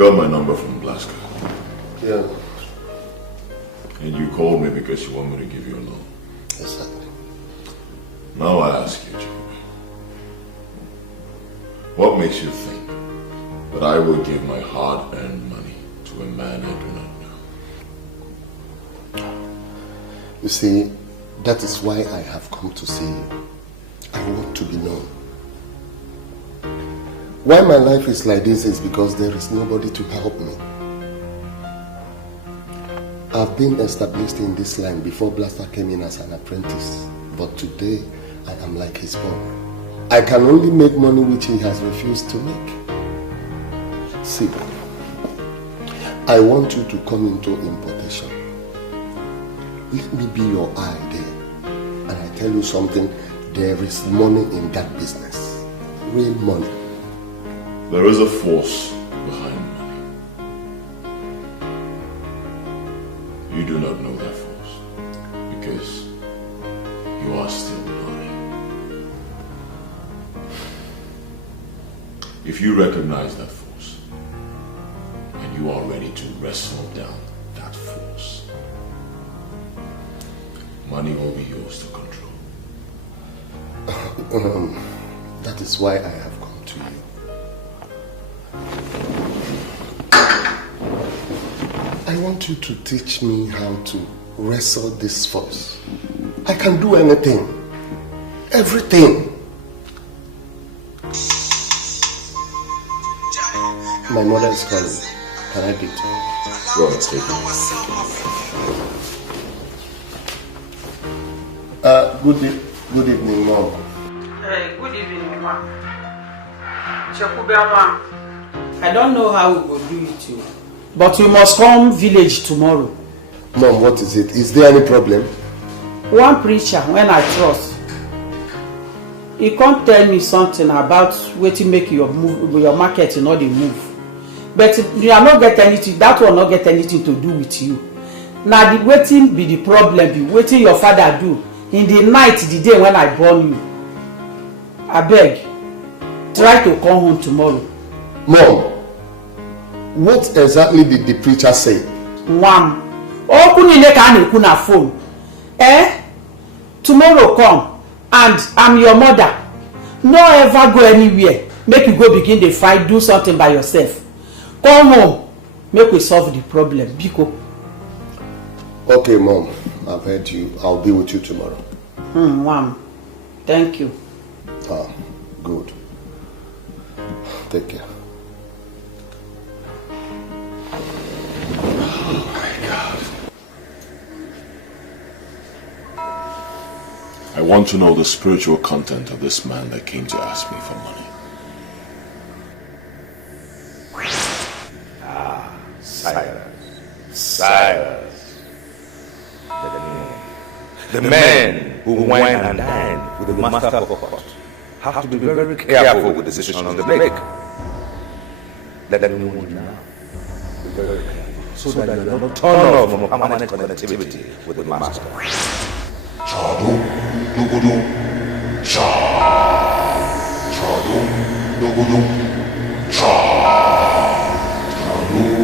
got my number from Blaska. Yeah. And you called me because you want me to give you a loan. Exactly. Now I ask you, Chika, what makes you think that I will give my hard-earned money to a man I do not know? You see, that is why I have come to see you. I want to be known. Why my life is like this is because there is nobody to help me. I've been established in this line before Blaster came in as an apprentice. But today, I am like his boy. I can only make money which he has refused to make. See, I want you to come into importation. Let me be your eye there. And I tell you something, there is money in that business. Real money. There is a force behind money. You do not know that force because you are still learning. If you recognize that force and you are ready to wrestle down that force, money will be yours to control. That is why I have come to you. I want you to teach me how to wrestle this force. I can do anything. Everything. My mother is calling. Can I beat her? Go ahead, take it. Good evening, Mom. Hey, good evening, Mama. Chukwuemeka, I don't know how we will do it, you. But you must come village tomorrow. Mom, what is it? Is there any problem? One preacher, when I trust, he can't tell me something about where to make your market and all the move. But you are not get anything, that will not get anything to do with you. Now the waiting be the problem, be waiting your father do in the night, the day when I born you. I beg, try to come home tomorrow. Mom, what exactly did the preacher say? Mom, oh, phone. Tomorrow come, and I'm your mother. No ever go anywhere. Make you go begin the fight, do something by yourself. Come home, make we solve the problem. Biko. Okay, Mom, I've heard you. I'll be with you tomorrow. Mom, thank you. Ah, good. Take care. Oh my God. I want to know the spiritual content of this man that came to ask me for money. Silence. The men who wine and dine with the master of pot have to be very careful with the decisions they make. Let them know now. Be very careful so that you are not turned off from permanent connectivity with the master. Chadum, dugudum, cha. Chadum, dugudum, cha. Chadum,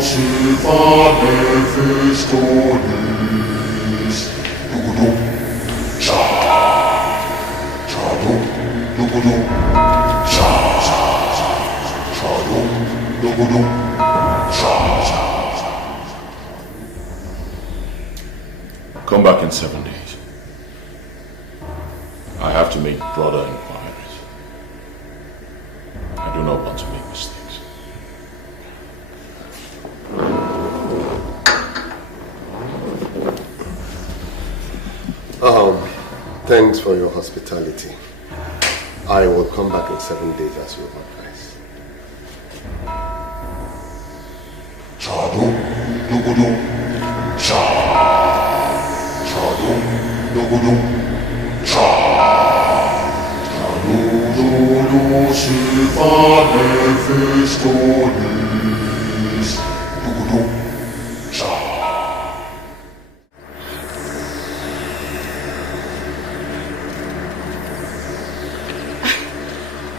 silva nefistonis. Dugudum, cha. Chadum, dugudum, cha. Chadum, dugudum, cha. Come back in 7 days. I have to make broader inquiries. I do not want to make mistakes. Thanks for your hospitality. I will come back in 7 days as you advise. Chadum, dugudum, cha. Chadum, dugudum, cha. Chadum, silva nefistonis. Dugudum, cha.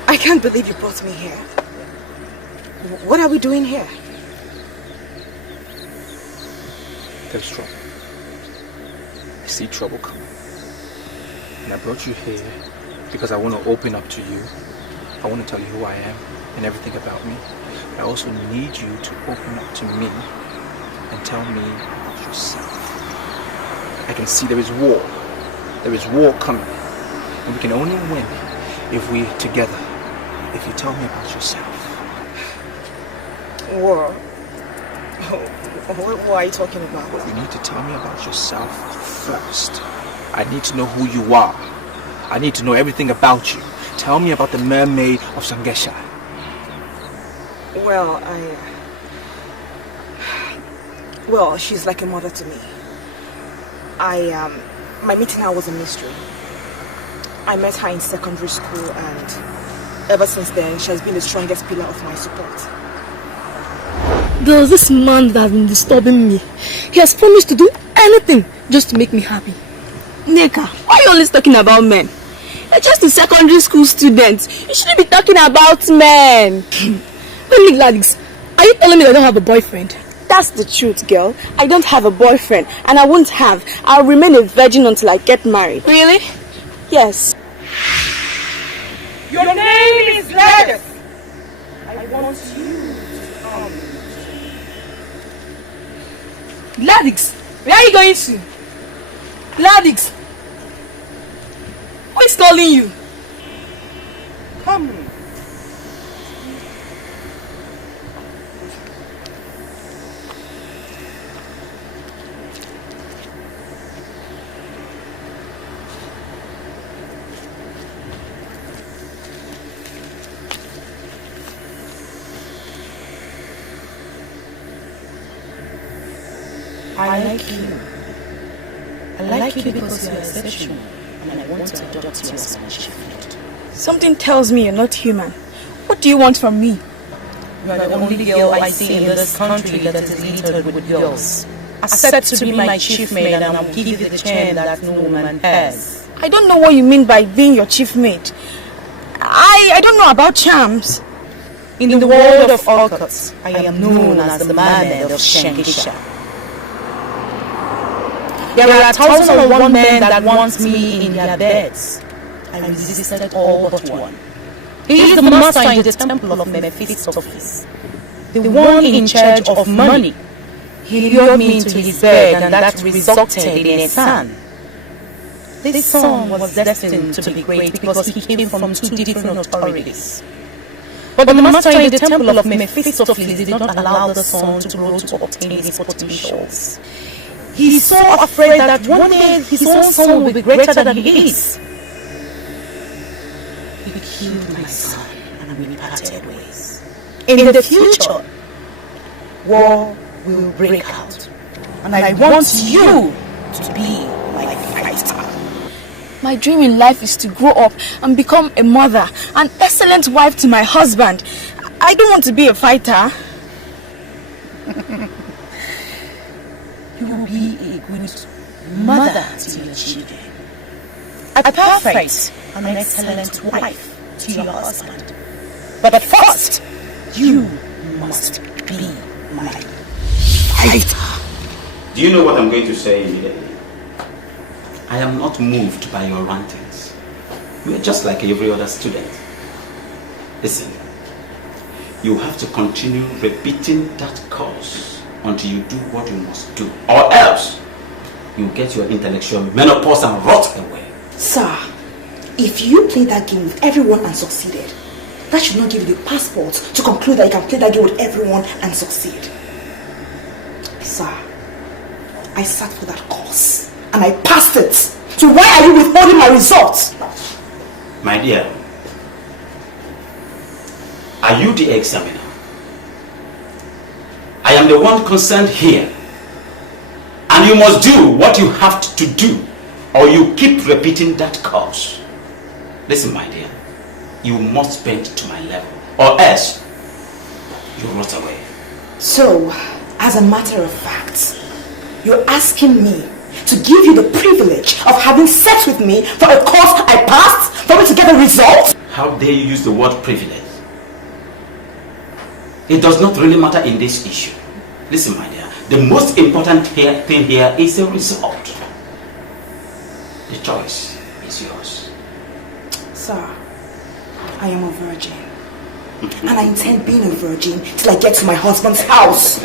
I can't believe you brought me here. What are we doing here? There's trouble. I see trouble coming. And I brought you here because I want to open up to you. I want to tell you who I am and everything about me. I also need you to open up to me and tell me about yourself. I can see there is war. There is war coming. And we can only win if we're together. If you tell me about yourself. War? What are you talking about? You need to tell me about yourself first. I need to know who you are. I need to know everything about you. Tell me about the mermaid of Sangesha. Well, she's like a mother to me. My meeting her was a mystery. I met her in secondary school, and ever since then, she has been the strongest pillar of my support. There's this man that has been disturbing me. He has promised to do anything just to make me happy. Neka, why are you always talking about men? You're just a secondary school student. You shouldn't be talking about men. Let me, Gladys, are you telling me that I don't have a boyfriend? That's the truth, girl. I don't have a boyfriend, and I won't have. I'll remain a virgin until I get married. Really? Yes. Your name is Gladys. I want you to come. Gladys, where are you going to? Gladys, who is calling you? Come. I like you. I like you because you're exceptional, and I want to adopt you as my chief mate. Something tells me you're not human. What do you want from me? You are the only girl I see in this country that is littered with girls. Accept to be my chief mate, and I'll give you the chain that no woman has. I don't know what you mean by being your chief mate. I don't know about charms. In the world of orchids, I am known as the mermaid of Shankisha. There are 1,001 men that want me in their beds. I resisted all but one. He is the master in the temple of Mephistopheles, the one in charge of money. He lured me into his bed, and that resulted in a son. This son was destined to be great because he came from two different authorities. But the master in the temple of Mephistopheles did not allow the son to grow to obtain his potentials. He is so afraid that one day his own son will be greater than he is. He killed my son, and we parted ways. In the future, war will break out, and I want you to be my fighter. My dream in life is to grow up and become a mother, an excellent wife to my husband. I don't want to be a fighter. You will be a good mother to your children, a perfect and excellent wife to your husband. But first, you must be my fighter. Do you know what I'm going to say immediately? I am not moved by your rantings. You are just like every other student. Listen, you have to continue repeating that course until you do what you must do, or else you get your intellectual menopause and rot away. Sir, if you play that game with everyone and succeeded, that should not give you the passport to conclude that you can play that game with everyone and succeed. Sir, I sat for that course and I passed it. So why are you withholding my results? My dear, are you the examiner? I am the one concerned here. And you must do what you have to do, or you keep repeating that course. Listen, my dear, you must bend to my level, or else you rot away. So, as a matter of fact, you're asking me to give you the privilege of having sex with me for a course I passed, for me to get a result? How dare you use the word privilege? It does not really matter in this issue. Listen, my dear, the most important thing here is the result. The choice is yours. Sir, I am a virgin. And I intend being a virgin till I get to my husband's house.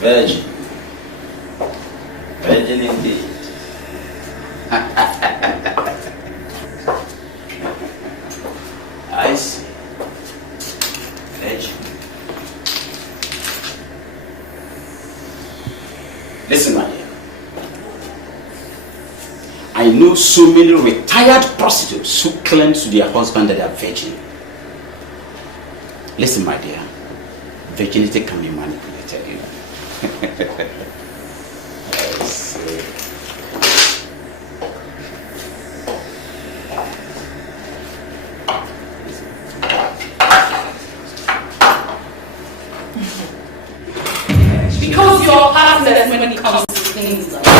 Virgin. Virgin indeed. I see. Virgin. Listen, my dear. I know so many retired prostitutes who claim to their husband that they are virgin. Listen, my dear. Virginity can be manipulated, you know. I see. Because you're heartless when it comes to things like that.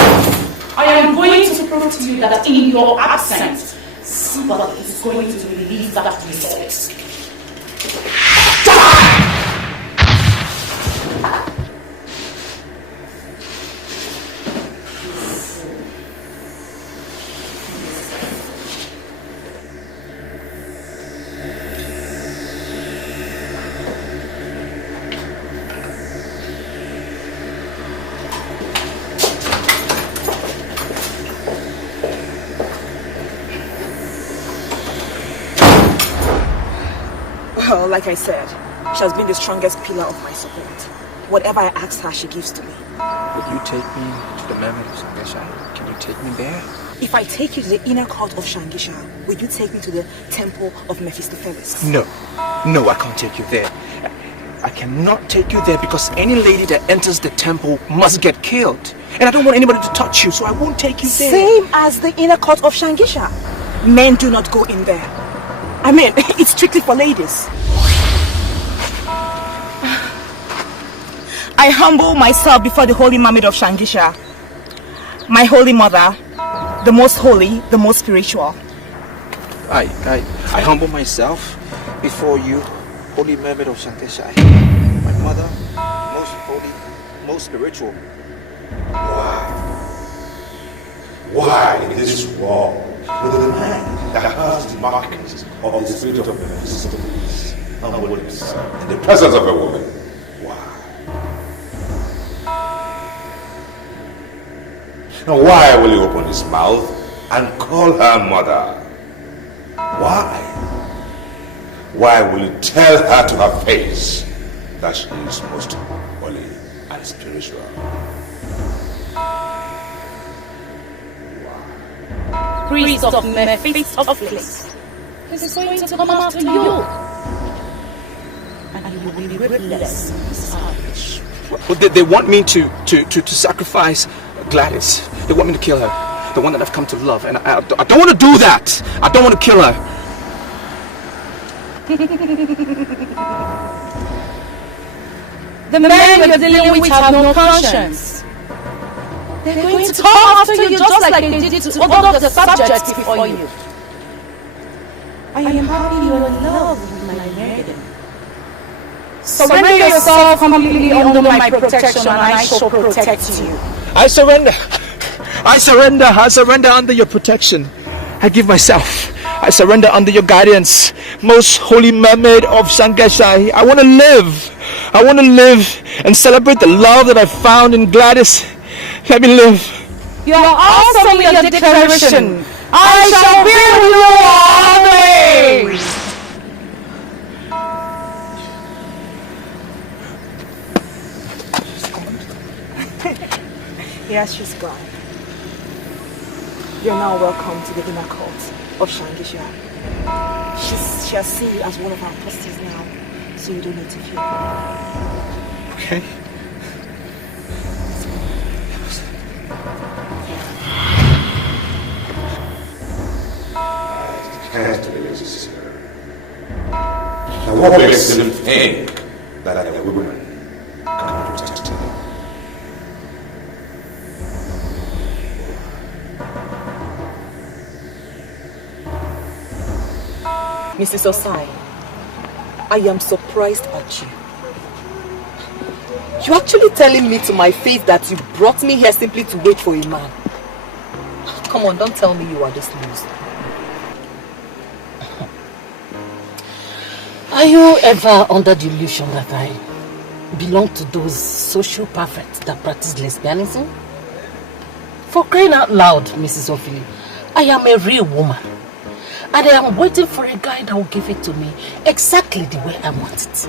I am going to prove to you that in your absence, somebody is going to release that result. Well, like I said, she has been the strongest pillar of my support. Whatever I ask her, she gives to me. Will you take me to the Mermaid of Sangesha? Can you take me there? If I take you to the inner court of Shangisha, will you take me to the temple of Mephistopheles? No. No, I can't take you there. I cannot take you there because any lady that enters the temple must get killed. And I don't want anybody to touch you, so I won't take you there. Same as the inner court of Shangisha. Men do not go in there. I mean, it's strictly for ladies. I humble myself before the holy Mermaid of Shangisha. My holy mother, the most holy, the most spiritual. I humble myself before you, holy Mermaid of Shangesha. My mother, most holy, most spiritual. Why in this world with a man that has the markings of the spirit of Mephistopheles humble himself in the presence of a woman? Now why will he open his mouth and call her mother? Why? Why will he tell her to her face that she is most holy and spiritual? Priest of Mephistopheles is going to come after you. And you will be witless, savage. They want me to sacrifice Gladys. They want me to kill her. The one that I've come to love. And I don't want to do that. I don't want to kill her. The men you're dealing with have no conscience. They're going to come after you just like they did to all of the subjects before you. I am happy you're in love with my Megan. Surrender yourself completely under my protection and I shall protect you. I surrender. I surrender. I surrender under your protection. I give myself. I surrender under your guidance. Most holy Mermaid of Sangesha. I want to live. I want to live and celebrate the love that I found in Gladys. Let me live. You are awesome in your declaration. I shall be with you always. Yes, she's gone. You're now welcome to the inner court of Shangisha. She has seen you as one of our apostles now, so you don't need to fear. Okay. Can't resist her. Now what makes him think that a woman can protect him? Mrs. Osai, I am surprised at you. You're actually telling me to my face that you brought me here simply to wait for a man. Come on, don't tell me you are this loose. Are you ever under the illusion that I belong to those social perfects that practice lesbianism? For crying out loud, Mrs. Ophelia, I am a real woman. And I am waiting for a guy that will give it to me exactly the way I want it.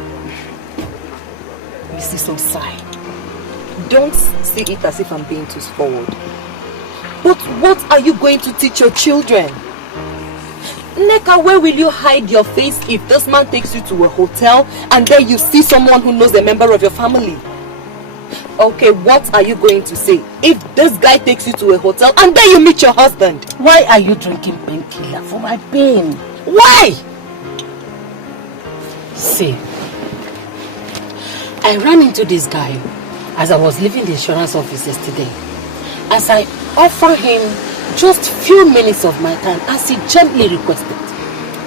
Mrs. Osai, don't see it as if I'm being too forward. But what are you going to teach your children? Neka, where will you hide your face if this man takes you to a hotel and then you see someone who knows a member of your family? Okay, what are you going to say if this guy takes you to a hotel and then you meet your husband? Why are you drinking painkiller for my pain? Why? See, I ran into this guy as I was leaving the insurance office yesterday. As I offered him just few minutes of my time as he gently requested,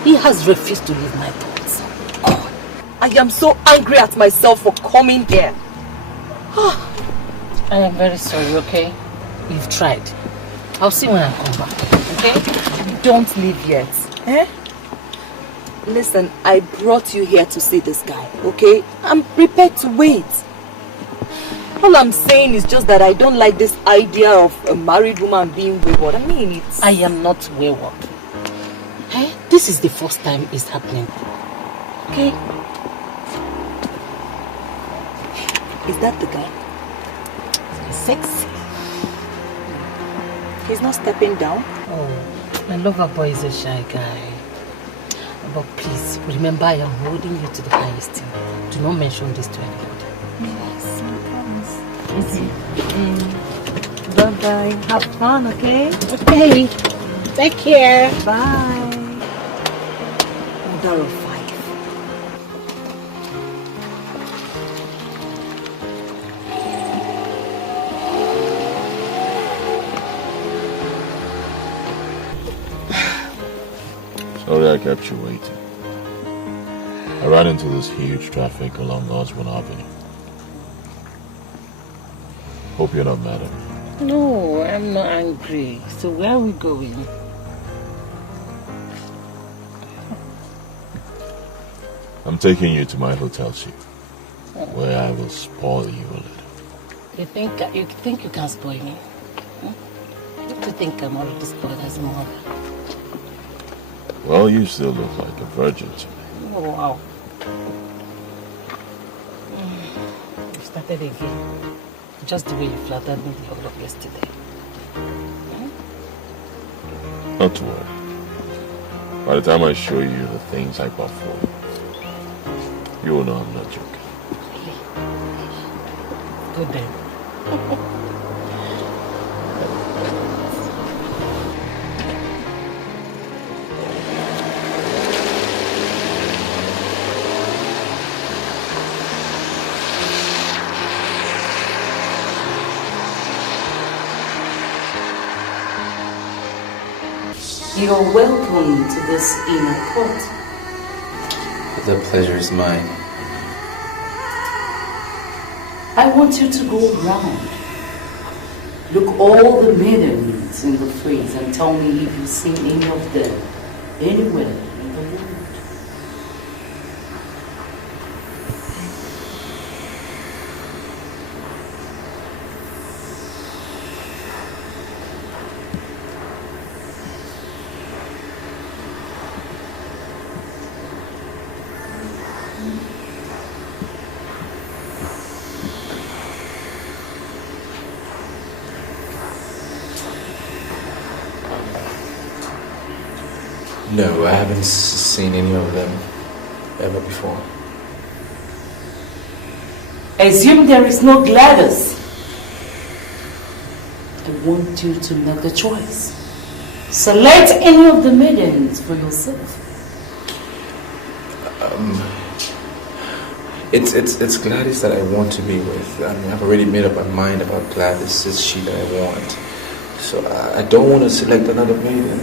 he has refused to leave my thoughts. God, I am so angry at myself for coming here. I am very sorry, okay? You've tried. I'll see when I come back, okay? Don't leave yet. Eh? Listen, I brought you here to see this guy, okay? I'm prepared to wait. All I'm saying is just that I don't like this idea of a married woman being wayward. I mean, it's... I am not wayward. Eh? This is the first time it's happening. Okay? Is that the guy? Sexy. He's not stepping down? Oh, my lover boy is a shy guy. But please, remember I am holding you to the highest. Do not mention this to anybody. Yes, I promise. Bye-bye. Have fun, okay? Okay. Take care. Bye. Mother of 5. Sorry I kept you waiting. I ran into this huge traffic along Osborne Avenue. Hope you're not mad at me. No, I'm not angry. So where are we going? I'm taking you to my hotel suite, where I will spoil you a little. You think you can spoil me? Don't you think I'm already spoiled as a mother? Well, you still look like a virgin to me. Oh, wow. You started again. Just the way you flattered me the whole of yesterday. Not to worry. By the time I show you the things I bought for you, you will know I'm not joking. Good then. You're welcome to this inner court. The pleasure is mine. I want you to go around. Look all the maidens in the phrase and tell me if you've seen any of them anywhere in the world. No, I haven't seen any of them ever before. Assume there is no Gladys. I want you to make the choice. Select any of the maidens for yourself. It's Gladys that I want to be with. I mean, I've already made up my mind about Gladys. It's she that I want. So I don't want to select another maiden.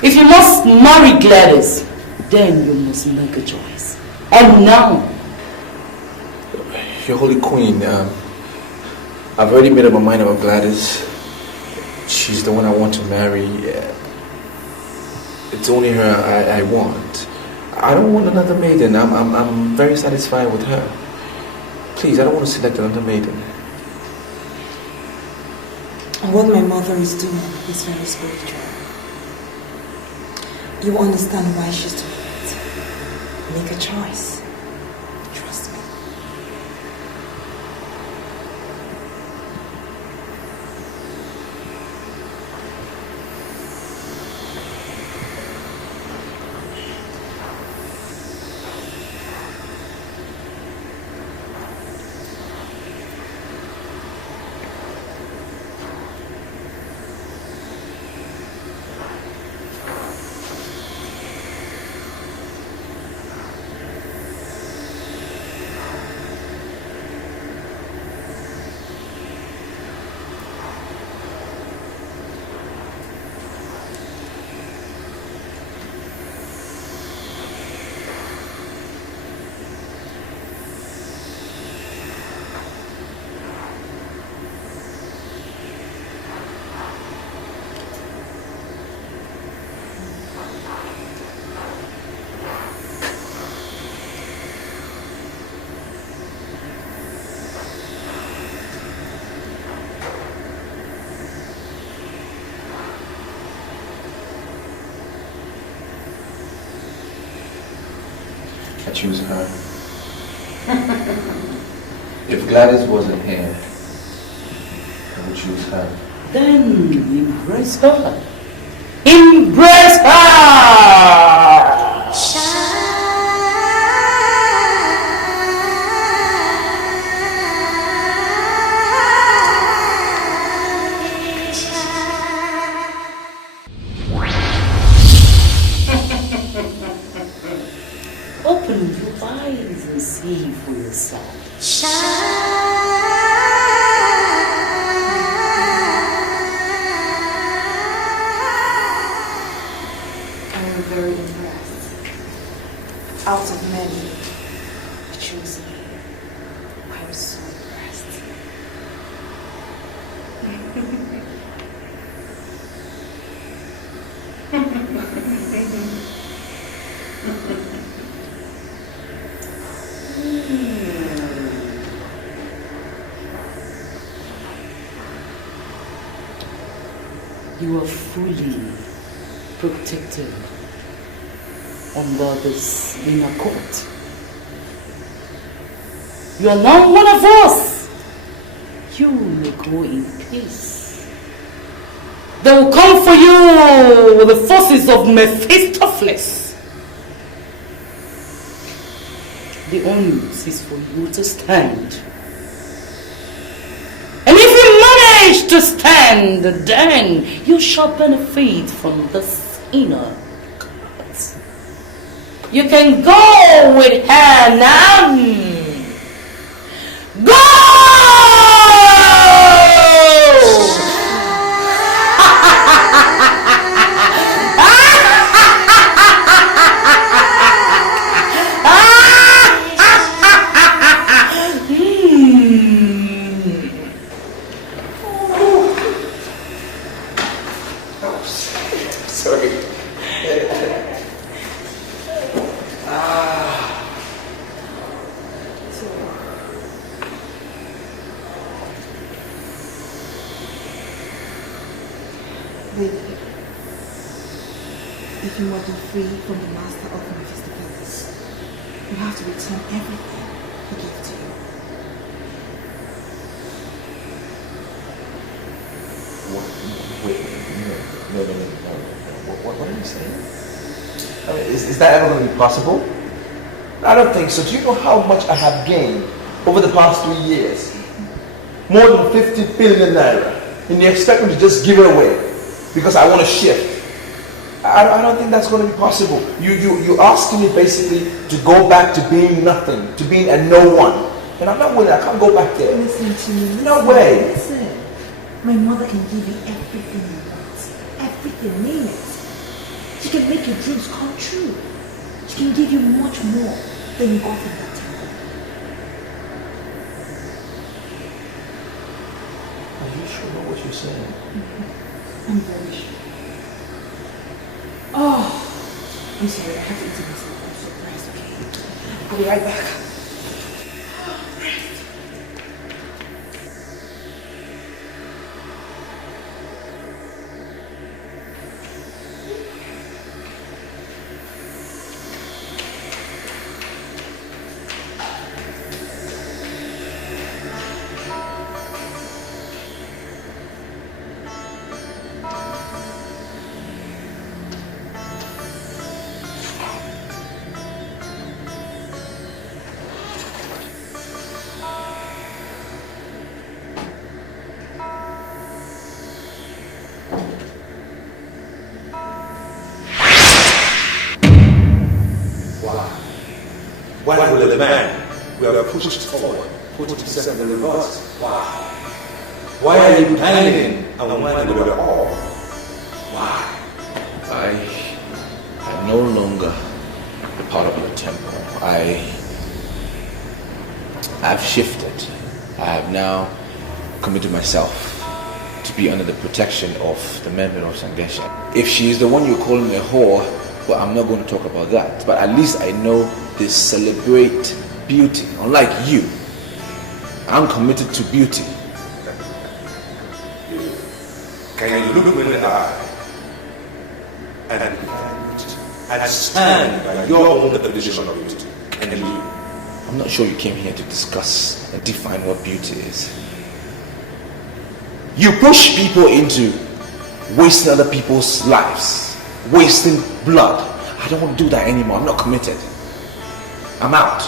If you must marry Gladys, then you must make a choice. And now. Your Holy Queen, I've already made up my mind about Gladys. She's the one I want to marry. It's only her I want. I don't want another maiden. I'm very satisfied with her. Please, I don't want to select another maiden. What my mother is doing is very spiritual. You understand why she's doing it. Make a choice. Trust me. I choose her. If Gladys wasn't here, I would choose her. Then embrace her. Embrace her! Open your eyes and see for yourself. I'm very impressed. Out of many, you chose me. I'm so impressed. You are fully protected under this inner court. You are now one of us. You may go in peace. They will come for you with the forces of Mephistopheles. The onus is for you to stand. And if you manage to stand, then you shall benefit from this inner court. You can go with her now. Go! If you want to be free from the master of Mephistopheles, you have to return everything he gave to you. Wait, no. What are you saying? I mean, is that ever going to be possible? I don't think so. Do you know how much I have gained over the past 3 years? More than 50 billion naira. And you expect me to just give it away because I want to shift? I don't think that's going to be possible. You're asking me basically to go back to being nothing, to being a no one. And I'm not willing. I can't go back there. Listen to me. No way. Listen. My mother can give you everything you want. Everything, name it. She can make your dreams come true. She can give you much more than you got in that temple. Are you sure about what you're saying? I'm very sure. Oh, I'm sorry, I have to eat myself. I'm surprised, okay? I'll be right back. Why will a man who have pushed forward put himself in reverse? Why? Why are you hanging and whining with your all? Why? I'm no longer a part of your temple. I've shifted. I have now committed myself to be under the protection of the member of Sangesha. If she is the one you're calling a whore, well, I'm not going to talk about that. But at least I know they celebrate beauty. Unlike you, I'm committed to beauty. Can you look me in the eye and stand by your own definition of beauty? Can you? I'm not sure you came here to discuss and define what beauty is. You push people into wasting other people's lives, wasting blood. I don't want to do that anymore. I'm not committed. I'm out.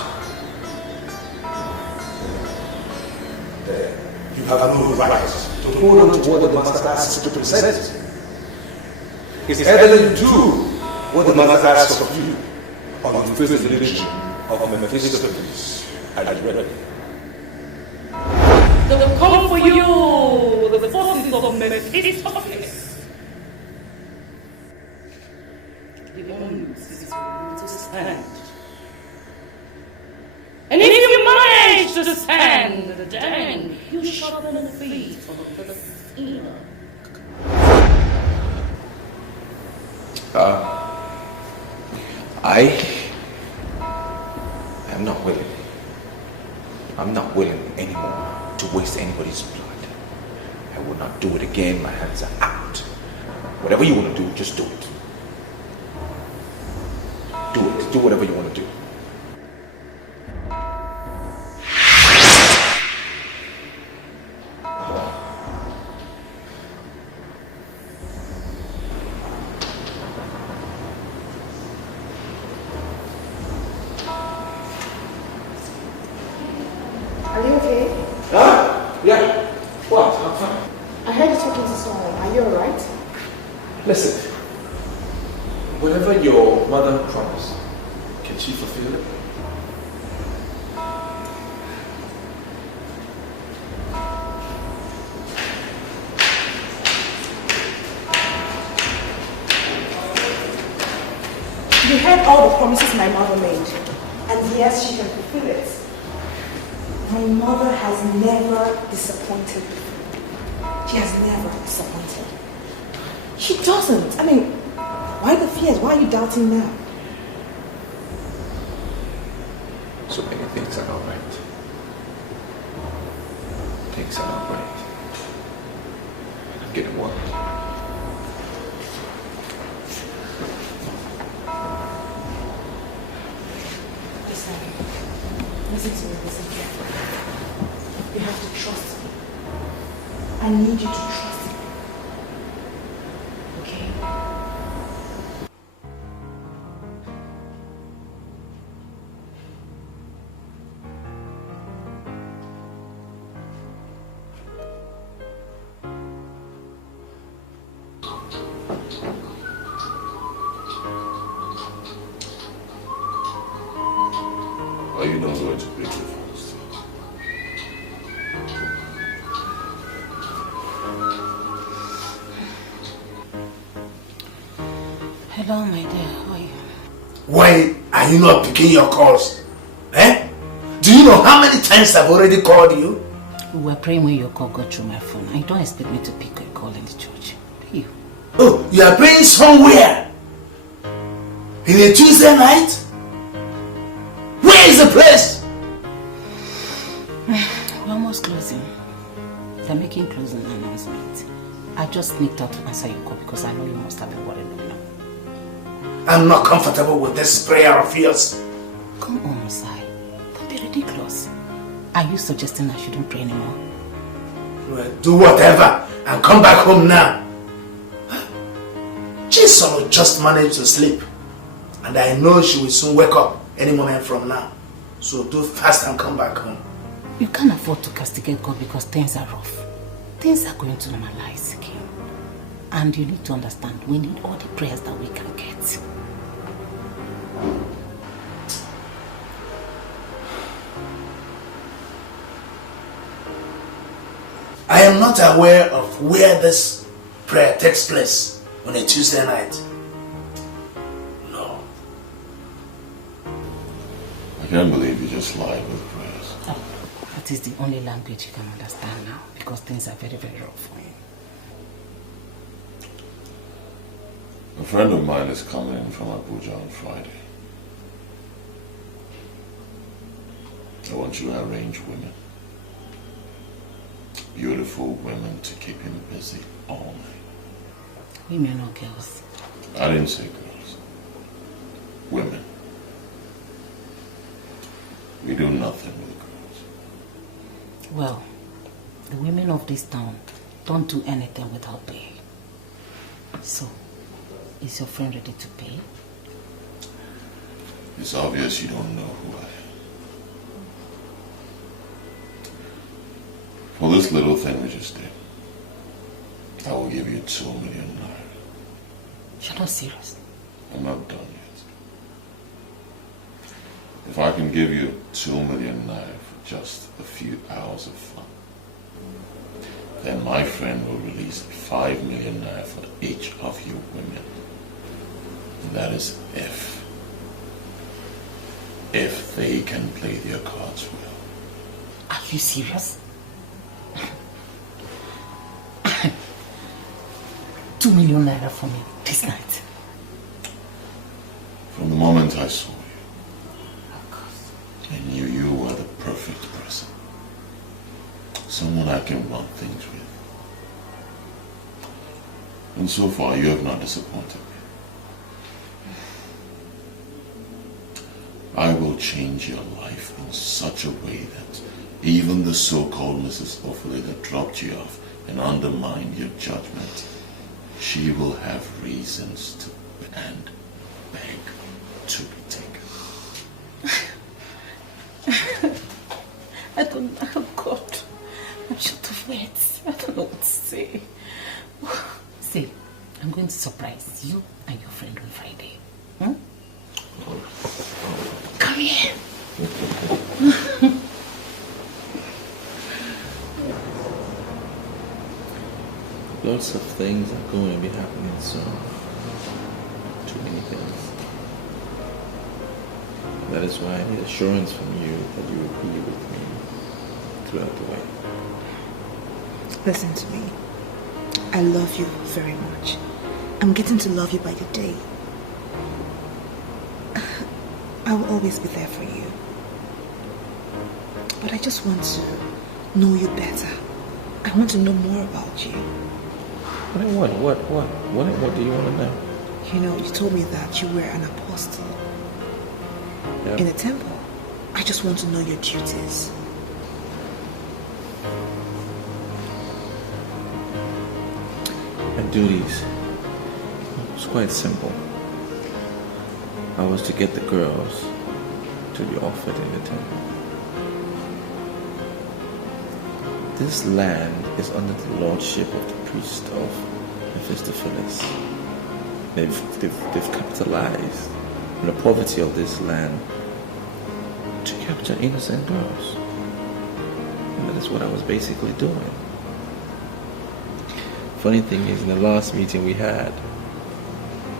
You have no right to hold on to what the master asks to present. It's either you do what the master asks of you, or you face the religion of Mephistopheles. Are you ready? They'll come for you, the forces of Mephistopheles. The onus is to stand. And if you manage to stand, then you shall benefit from the inner. I am not willing. I'm not willing anymore to waste anybody's blood. I will not do it again. My hands are out. Whatever you want to do, just do it. Do it. Do whatever you want to do. Are you okay? Huh? Yeah. What? I'm fine. I heard you talking to someone. Are you alright? Listen. Whatever your mother promised, can she fulfill it? You heard all the promises my mother made. And yes, she can fulfill it. My mother has never disappointed me. She has never disappointed. She doesn't. I mean, why the fears? Why are you doubting now? So many things are not right. Things are not right. I'm getting worried. Listen to me, listen carefully. You have to trust me. I need you to trust me. Okay? Are you not going to break your fast? Hello, my dear. How are you? Why are you not picking your calls? Eh? Do you know how many times I've already called you? We were praying when your call got through my phone. I don't expect me to pick a call in the church. Do you? Oh, you are praying somewhere? In a Tuesday night? Where is the place? We're almost closing. They're making closing announcement. I just sneaked out to answer your call because I know you must have been worried by now. I'm not comfortable with this prayer of yours. Come on, Messiah. Don't be ridiculous. Are you suggesting I shouldn't pray anymore? Well, do whatever and come back home now. Jibola just managed to sleep. And I know she will soon wake up any moment from now. So do fast and come back home. You can't afford to castigate God because things are rough. Things are going to normalize again. And you need to understand, we need all the prayers that we can get. I am not aware of where this prayer takes place on a Tuesday night. No. I can't believe you just lied with prayers. Oh, that is the only language you can understand now because things are very, very rough for you. A friend of mine is coming from Abuja on Friday. I want you to arrange women. Beautiful women to keep him busy all night. Women or girls? I didn't say girls. Women. We do nothing with girls. Well, the women of this town don't do anything without pay. So, is your friend ready to pay? It's obvious you don't know who I am. For this little thing we just did, I will give you 2 million naira. You're not serious? I'm not done yet. If I can give you 2 million naira for just a few hours of fun, then my friend will release 5 million naira for each of you women. And that is if they can play their cards well. Are you serious? 2 million naira for me this night. From the moment I saw you, I knew you were the perfect person. Someone I can run things with. And so far, you have not disappointed me. I will change your life in such a way that even the so-called Mrs. Ophelia that dropped you off and undermined your judgment, she will have reasons to and beg to be taken. I don't know. Oh God. I'm short of words. I don't know what to say. See, I'm going to surprise you and your friend on Friday. Hmm? Come here. Lots of things are going to be happening soon. Too many things. That is why I need assurance from you that you will be with me throughout the way. Listen to me. I love you very much. I'm getting to love you by the day. I will always be there for you. But I just want to know you better. I want to know more about you. What do you want to know? You know, you told me that you were an apostle in a temple. I just want to know your duties. My duties. It's quite simple. I was to get the girls to be offered in the temple. This land is under the lordship of the priest of Felix. They've capitalized on the poverty of this land to capture innocent girls. And that is what I was basically doing. Funny thing is, in the last meeting we had,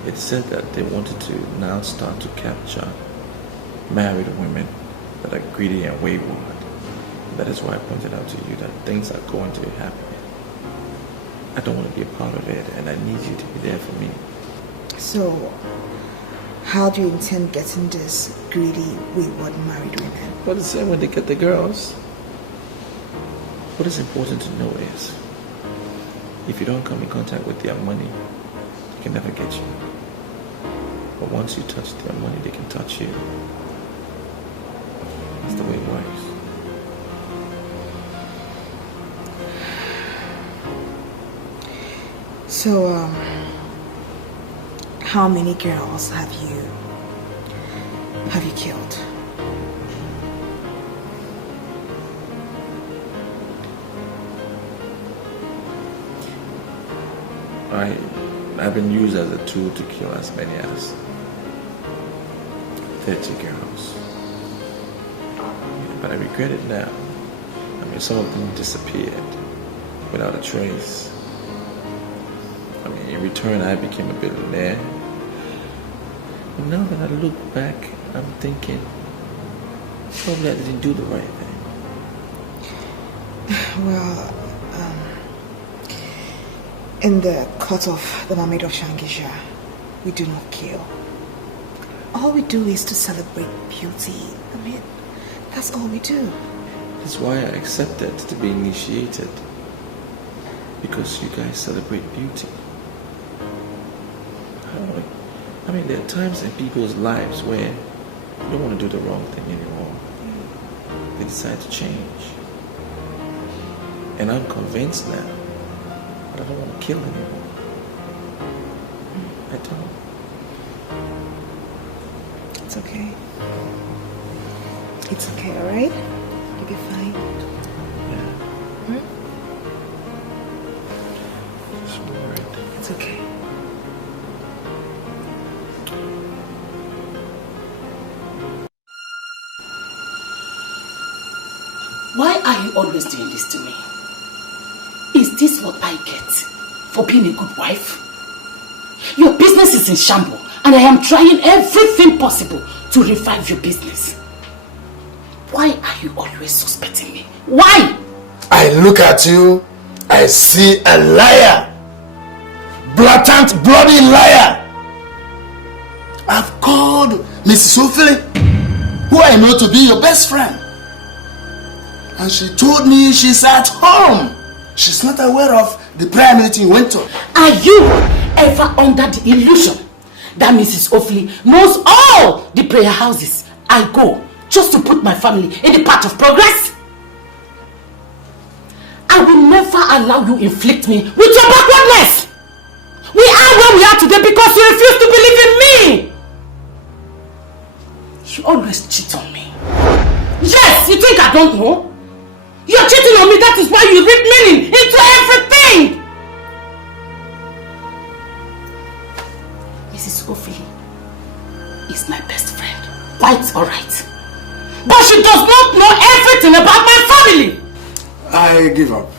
it said that they wanted to now start to capture married women that are greedy and wayward. That is why I pointed out to you that things are going to happen. I don't want to be a part of it, and I need you to be there for me. So, how do you intend getting these greedy, wayward married women? Well, the same when they get the girls. What is important to know is, if you don't come in contact with their money, they can never get you. But once you touch their money, they can touch you. That's the way it works. So, how many girls have you killed? I've been used as a tool to kill as many as 30 girls. But I regret it now. I mean, some of them disappeared without a trace. I mean, in return, I became a billionaire. But now that I look back, I'm thinking, probably I didn't do the right thing. Well, in the court of the Mermaid of Shangisha, we do not kill. All we do is to celebrate beauty. I mean, that's all we do. That's why I accepted to be initiated. Because you guys celebrate beauty. I mean, there are times in people's lives where you don't want to do the wrong thing anymore. They decide to change. And I'm convinced now that I don't want to kill anymore. I don't. It's okay. It's okay, alright? You'll be fine. Yeah. Hmm? Just worried. It's okay. Why are you always doing this to me? Is this what I get for being a good wife? Your business is in shambles, and I am trying everything possible to revive your business. Why are you always suspecting me? Why? I look at you, I see a liar. Blatant, bloody liar. I've called Mrs. Ophelia, who I know to be your best friend. And she told me she's at home. She's not aware of the prayer meeting you went to. Are you ever under the illusion that Mrs. Ophelia knows all the prayer houses I go just to put my family in the path of progress? I will never allow you inflict me with your backwardness. We are where we are today because you refuse to believe in me. You always cheat on me. Yes, you think I don't know? You're cheating on me, that is why you read meaning into everything. Mrs. Ophelia is my best friend. Quite alright. But she does not know everything about my family. I give up.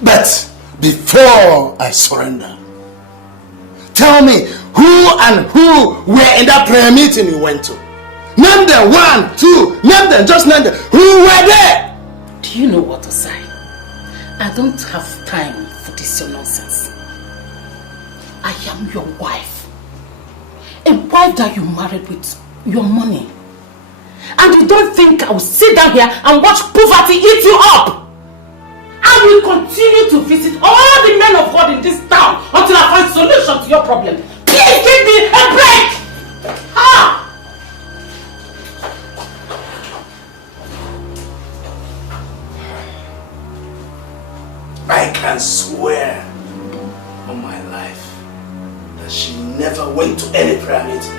But before I surrender, tell me who were in that prayer meeting you went to. Name them, 1, 2, name them, just name them. Who were there? Do you know what to say? I don't have time for this your nonsense. I am your wife. A wife that you married with your money. And you don't think I will sit down here and watch poverty eat you up? I will continue to visit all the men of God in this town until I find solution to your problem. Please give me a break! Ha! I can swear on my life that she never went to any prayer meeting.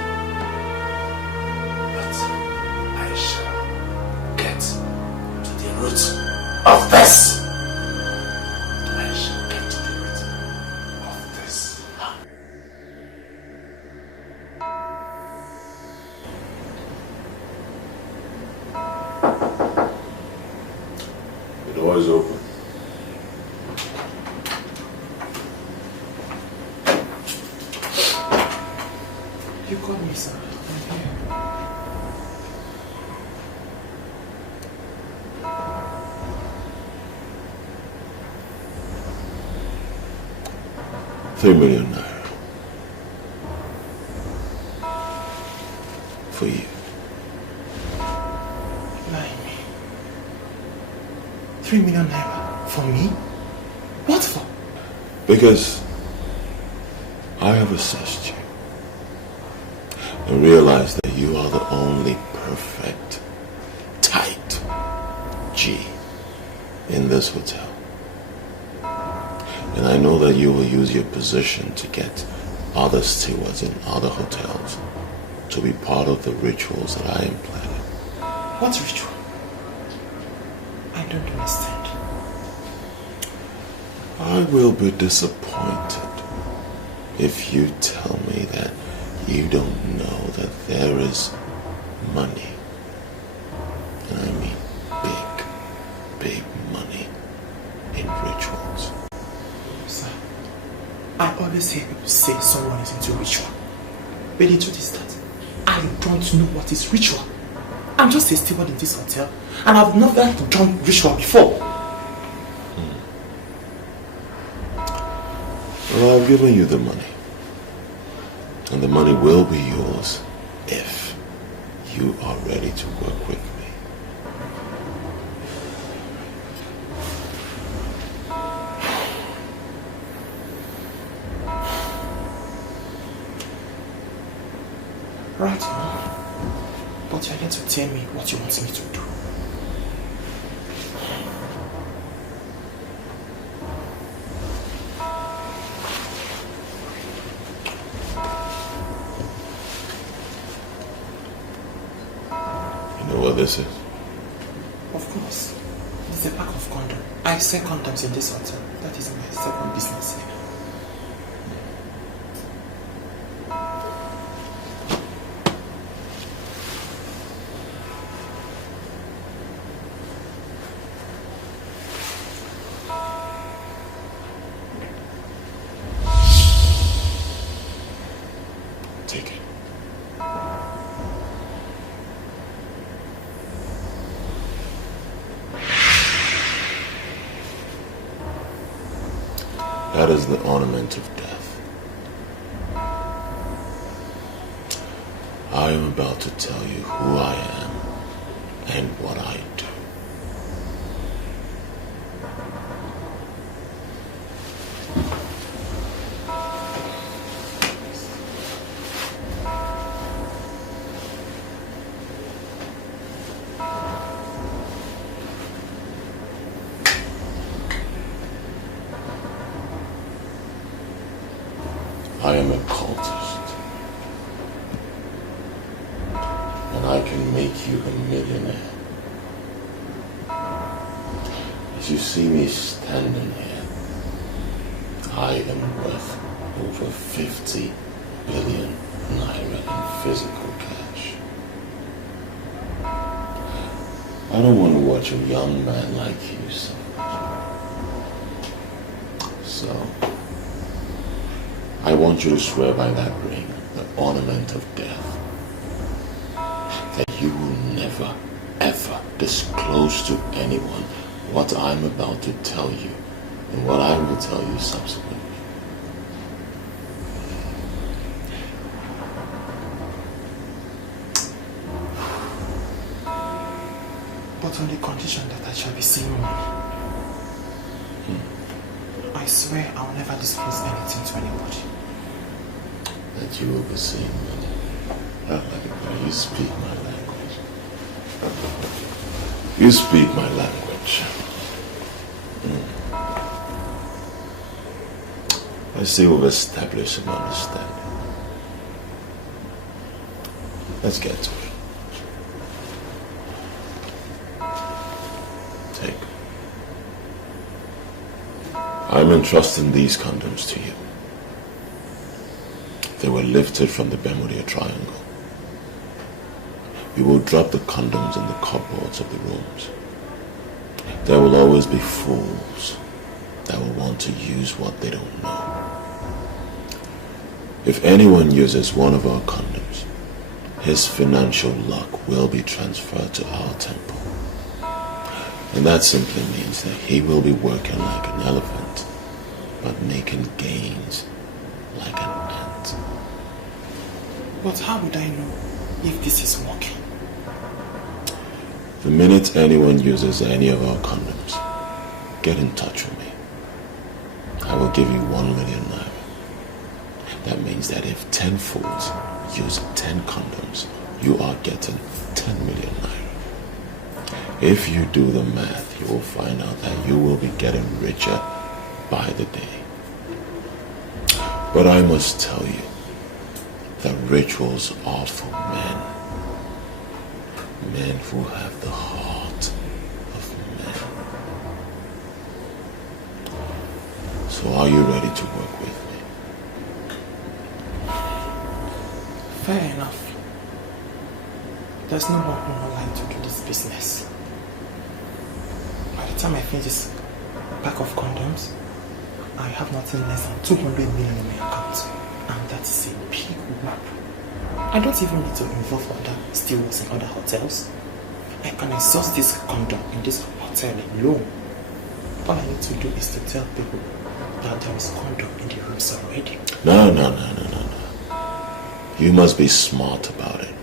But I shall get to the root of this. I shall get to the root of this. The door is open. You called me, sir. I'm here. $3 million for you. Lying me. 3 million naira for me? What for? Because I have assessed you and realized that you are the only perfect, tight G in this hotel. And I know that you will use your position to get other stewards in other hotels to be part of the rituals that I am planning. What ritual? I don't understand. I will be disappointed if you tell me that you don't know that there is money. And I mean big, big money in rituals. Sir, I always hear people say someone is into ritual. But the truth is that I don't know what is ritual. I'm just a steward in this hotel and I've never done ritual before. Well, I've given you the money. And the money will be yours if you are ready to work with me. Right. But you're here to tell me what you want me to do. You know what this is? Of course. It's a pack of condoms. I sell condoms in this hotel. That is my second business here. Take it. That is the ornament of death. I am about to tell you who I am and what I do. I am a cultist, and I can make you a millionaire. As you see me standing here, I am worth over 50 billion naira in physical cash. I don't want to watch a young man like you suffer. So, I want you to swear by that ring, the ornament of death, that you will never, ever disclose to anyone what I'm about to tell you and what I will tell you subsequently. But on the condition that I shall be seeing money. I swear I'll never disclose anything to anybody. That you will be seeing money. You speak my language. You speak my language. I see we've established an understanding. Let's get to it. Take. I'm entrusting these condoms to you. They were lifted from the Bermuda Triangle. You will drop the condoms in the cupboards of the rooms. There will always be fools that will want to use what they don't know. If anyone uses one of our condoms, his financial luck will be transferred to our temple. And that simply means that he will be working like an elephant, but making gains like an ant. But how would I know if this is working? The minute anyone uses any of our condoms, get in touch with me. I will give you 1 million naira. That means that if 10 fools use 10 condoms, you are getting 10 million naira. If you do the math, you will find out that you will be getting richer by the day. But I must tell you that rituals are for men. Men who have the heart of men. So are you ready to work with me? Fair enough. There's no one online to do this business. By the time I finish this pack of condoms, I have nothing less than 200 million in my account. And that is a big whap. I don't even need to involve other stewards in other hotels. I can exhaust this condom in this hotel alone. All I need to do is to tell people that there is condom in the rooms already. No. You must be smart about it.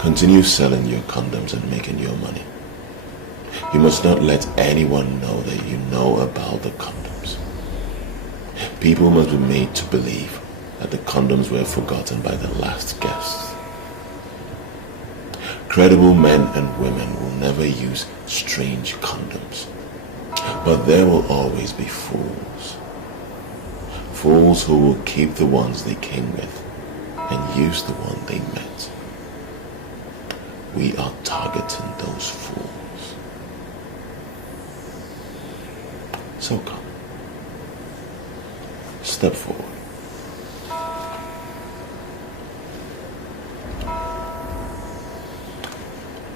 Continue selling your condoms and making your money. You must not let anyone know that you know about the condoms. People must be made to believe that the condoms were forgotten by the last guests. Credible men and women will never use strange condoms. But there will always be fools. Fools who will keep the ones they came with and use the one they met. We are targeting those fools. So come. Step forward.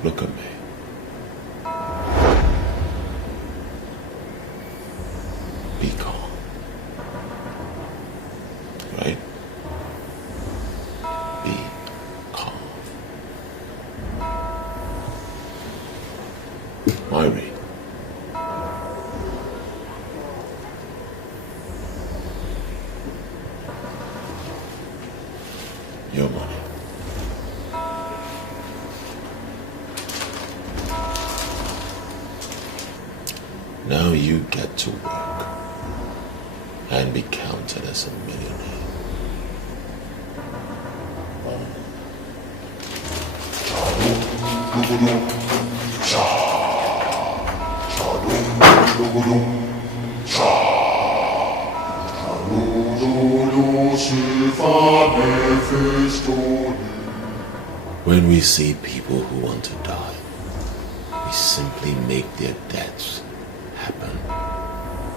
Look at me. Be calm. Right? Be calm. Myrie. Your money. Now you get to work and be counted as a millionaire. When we see people who want to die, we simply make their deaths happen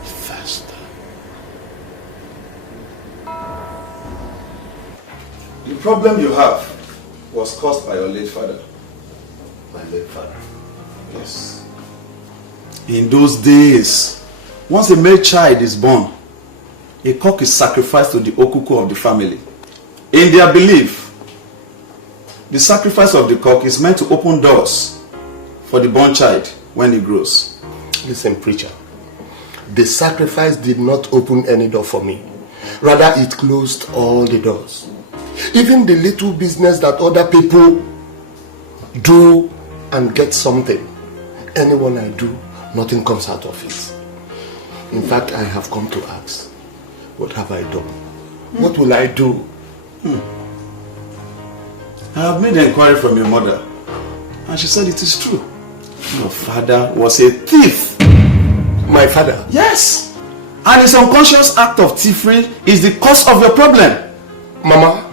faster. The problem you have was caused by your late father. My late father? Yes. In those days, once a male child is born, a cock is sacrificed to the okuku of the family. In their belief, the sacrifice of the cock is meant to open doors for the born child when he grows. Listen, preacher. The sacrifice did not open any door for me. Rather, it closed all the doors. Even the little business that other people do and get something, anyone I do, nothing comes out of it. In fact, I have come to ask, what have I done? What will I do? I have made an inquiry from your mother, and she said it is true. Your father was a thief. My father? Yes. And his unconscious act of thievery is the cause of your problem. Mama,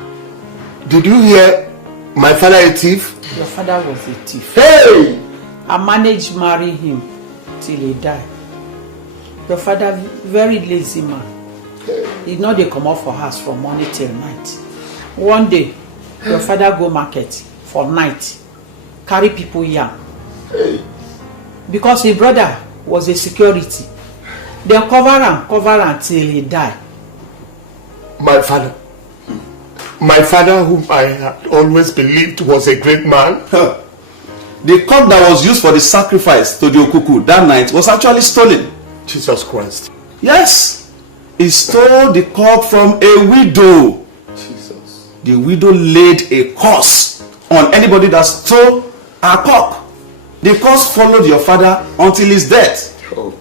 did you hear my father a thief? Your father was a thief. Hey! I managed to marry him till he died. Your father, very lazy man. He know they come out for house from morning till night. One day, your father go market for night, carry people yam. Because his brother was a security. They cover him till he died. My father. My father, whom I had always believed was a great man. The cock that was used for the sacrifice to the Okuku that night was actually stolen. Jesus Christ. Yes. He stole the cock from a widow. Jesus. The widow laid a curse on anybody that stole her cock. The curse followed your father until his death. Oh.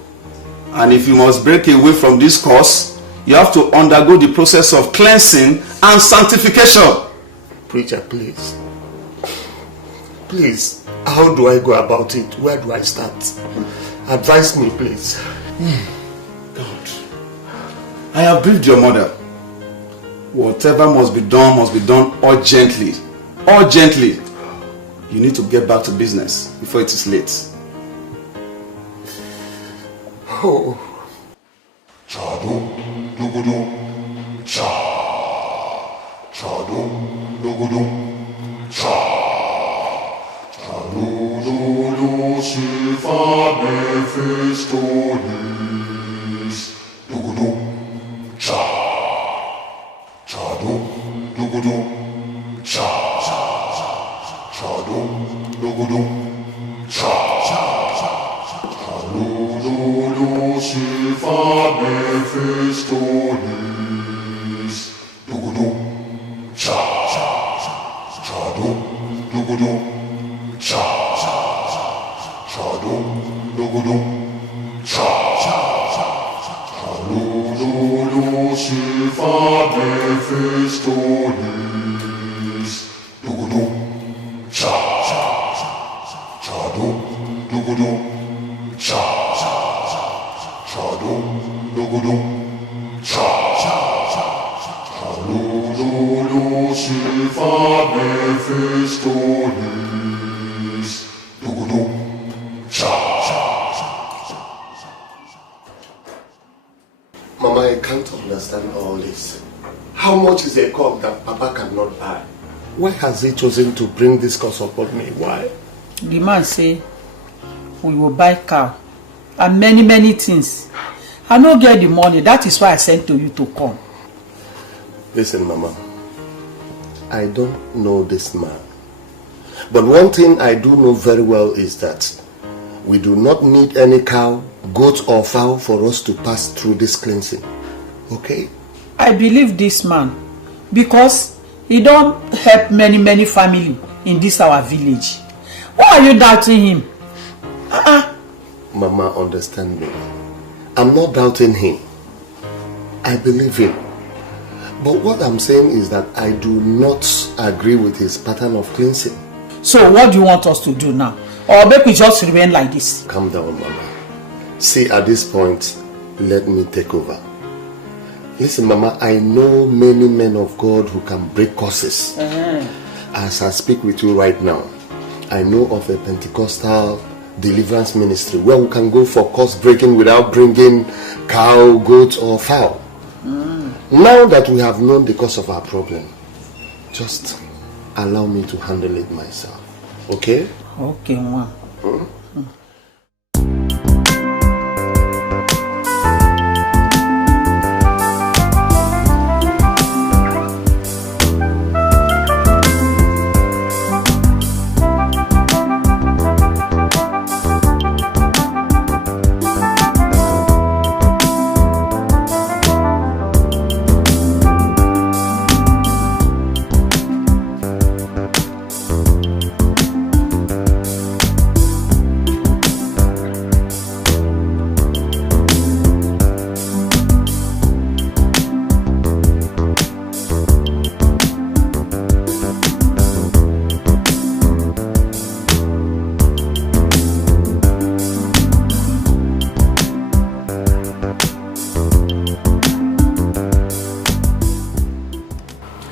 And if you must break away from this curse, you have to undergo the process of cleansing and sanctification. Preacher, please. Please, how do I go about it? Where do I start? Advise me, please. God, I have briefed your mother. Whatever must be done urgently. Urgently. You need to get back to business before it is late. Oh. Chadum dugudum cha. Chadum dugudum cha. Chaludu Lucifer Mephistonis. Dugudum cha. Chadum dugudum cha. Chadum dugudum cha. Lucifer Mephistonis. Dugudum cha. Chadum dugudum cha. Chadum dugudum cha. Lucifer Mephistonis. Dugudum cha. Chadum dugudum cha. Chadum dugudum cha. Lucifer Mephistonis. Dugudum cha. Mama, I can't understand all this. How much is a cock that Papa cannot buy? Why has he chosen to bring this curse upon me? Why? The man say, we will buy cow and many things. I no get the money. That is why I sent to you to come. Listen, Mama. I don't know this man. But one thing I do know very well is that we do not need any cow, goat or fowl for us to pass through this cleansing. Okay? I believe this man because he don't help many family in this our village. Why are you doubting him? Mama, understand me. I'm not doubting him. I believe him. But what I'm saying is that I do not agree with his pattern of cleansing. So what do you want us to do now? Or make we just remain like this? Calm down, Mama. See, at this point, let me take over. Listen, Mama, I know many men of God who can break curses. As I speak with you right now, I know of a Pentecostal deliverance ministry where we can go for curse breaking without bringing cow, goat or fowl. Now that we have known the cause of our problem, just allow me to handle it myself. Okay? Okay, Mama.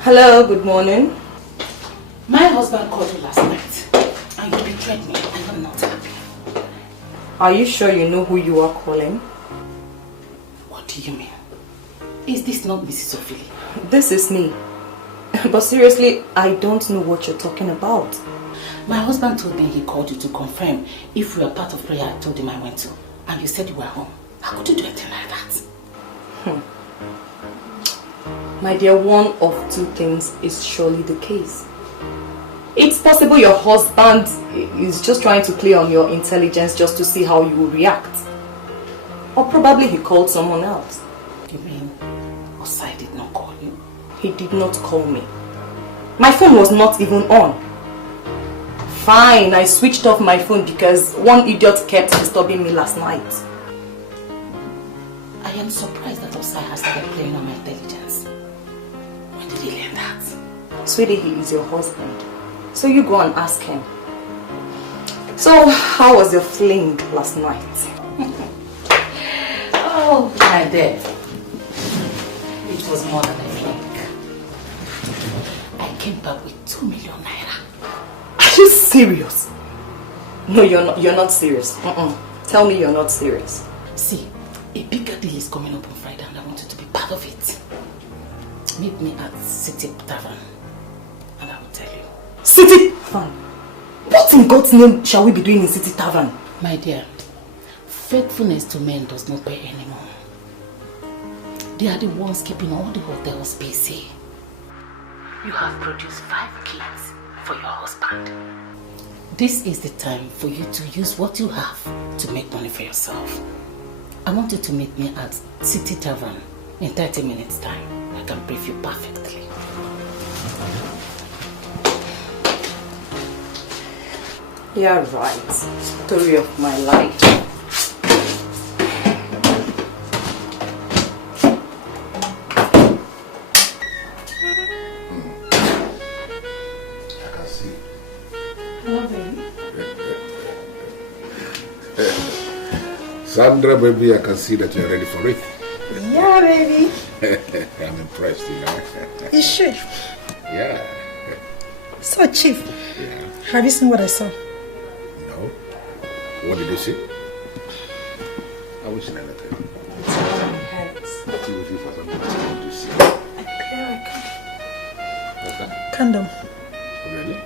Hello, good morning. My husband called you last night and you betrayed me and I'm not happy. Are you sure you know who you are calling? What do you mean? Is this not Mrs. Ophelia? This is me. But seriously, I don't know what you're talking about. My husband told me he called you to confirm if we are part of prayer I told him I went to. And you said you were home. How could you do anything like that? My dear, one of two things is surely the case. It's possible your husband is just trying to play on your intelligence just to see how you will react. Or probably he called someone else. You mean Osai did not call you? He did not call me. My phone was not even on. Fine, I switched off my phone because one idiot kept disturbing me last night. I am surprised that Osai has started playing on my intelligence. When did he learn that? Sweetie, he is your husband. So you go and ask him. So, how was your fling last night? Oh, my dear. It was more than a fling. I came back with 2 million naira. Are you serious? No, you're not serious. Tell me you're not serious. See, a bigger deal is coming up on Friday and I want you to be part of it. Meet me at City Tavern and I will tell you. City Tavern? What in God's name shall we be doing in City Tavern? My dear, faithfulness to men does not pay anymore. They are the ones keeping all the hotels busy. You have produced 5 kids for your husband. This is the time for you to use what you have to make money for yourself. I want you to meet me at City Tavern in 30 minutes time. I can brief you perfectly. You're right. Story of my life. I can see. Hello, baby. Sandra, baby, I can see that you're ready for it. Yeah, baby. I'm impressed, you know. You should. Yeah. So, Chief, have you seen what I saw? No. What did you see? I wish I never tell you. It's all in my head. What do you do for something to see? What's that? Condom. Really?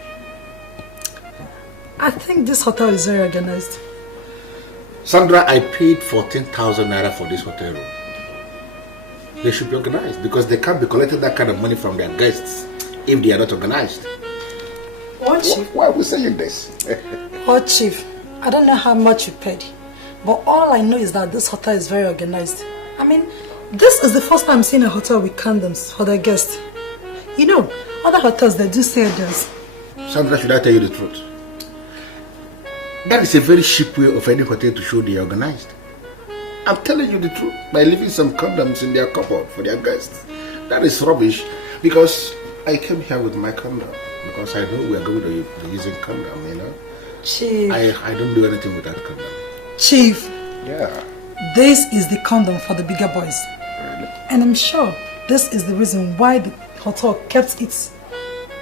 I think this hotel is very organized. Sandra, I paid 14,000 naira for this hotel room. They should be organized because they can't be collecting that kind of money from their guests if they are not organized. What, Chief? Why are we saying this? What, Chief? I don't know how much you paid, but all I know is that this hotel is very organized. I mean, this is the first time I'm seeing a hotel with condoms for their guests. You know, other hotels, they do say this. Sandra, should I tell you the truth? That is a very cheap way of any hotel to show they are organized. I'm telling you the truth. By leaving some condoms in their cupboard for their guests. That is rubbish. Because I came here with my condom. Because I know we are going to be using condom, you know. Chief. I don't do anything with that condom. Chief. Yeah. This is the condom for the bigger boys. Really? And I'm sure this is the reason why the hotel kept it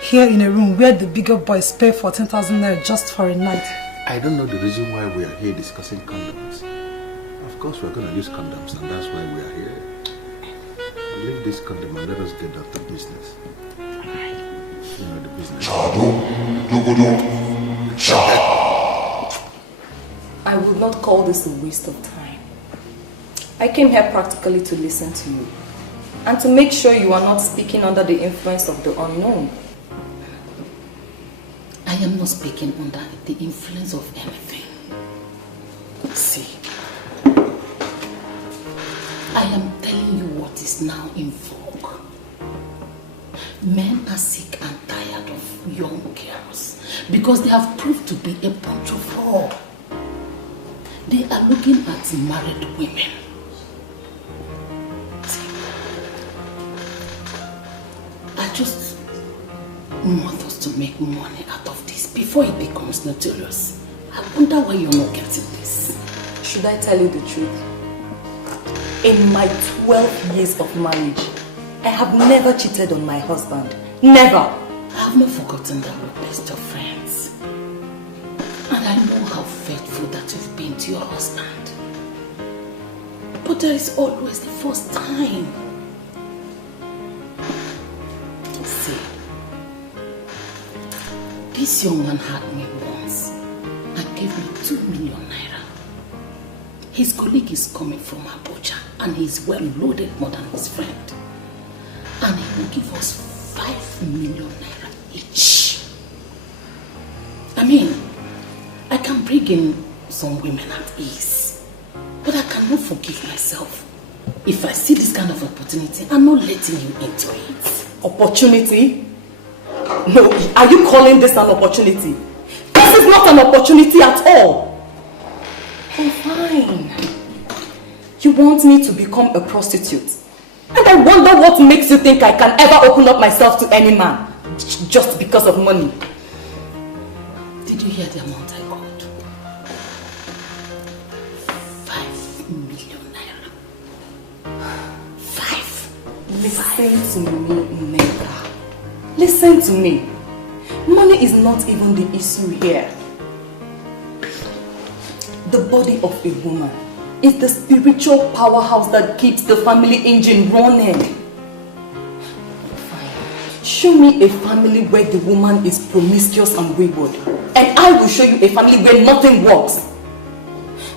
here in a room where the bigger boys pay 14,000 naira just for a night. I don't know the reason why we are here discussing condoms. Of course we are going to use condoms and that's why we are here. Leave this condom and let us get down to business. You know the business. I would not call this a waste of time. I came here practically to listen to you and to make sure you are not speaking under the influence of the unknown. I am not speaking under the influence of anything. See, I am telling you what is now in vogue. Men are sick and tired of young girls because they have proved to be a bunch of whore. They are looking at married women. See, I just want us to make money out of this before it becomes notorious. I wonder why you're not getting this. Should I tell you the truth? In my 12 years of marriage, I have never cheated on my husband. Never. I have not forgotten that we're best of friends. And I know how faithful that you've been to your husband. But there is always the first time. See, this young man had me once and gave me 2 million naira. His colleague is coming from Abuja and he's well loaded more than his friend. And he will give us 5 million naira each. I mean, I can bring in some women at ease, but I cannot forgive myself if I see this kind of opportunity and not letting you into it. Opportunity? No, are you calling this an opportunity? This is not an opportunity at all. Oh, fine. You want me to become a prostitute? And I wonder what makes you think I can ever open up myself to any man just because of money. Did you hear the amount I got? 5 million naira. 5. Listen to me, Nneka. Listen to me. Money is not even the issue here. The body of a woman is the spiritual powerhouse that keeps the family engine running. Fine. Show me a family where the woman is promiscuous and wayward, and I will show you a family where nothing works.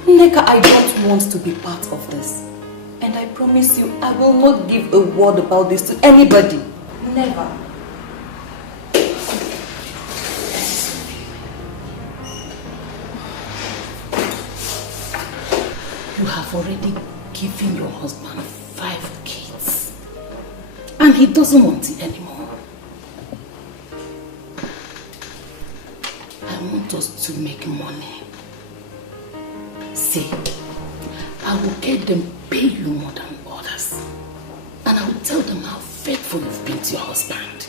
Nneka, I don't want to be part of this. And I promise you, I will not give a word about this to anybody. Never. You have already given your husband 5 kids. And he doesn't want it anymore. I want us to make money. See, I will get them pay you more than others. And I will tell them how faithful you've been to your husband.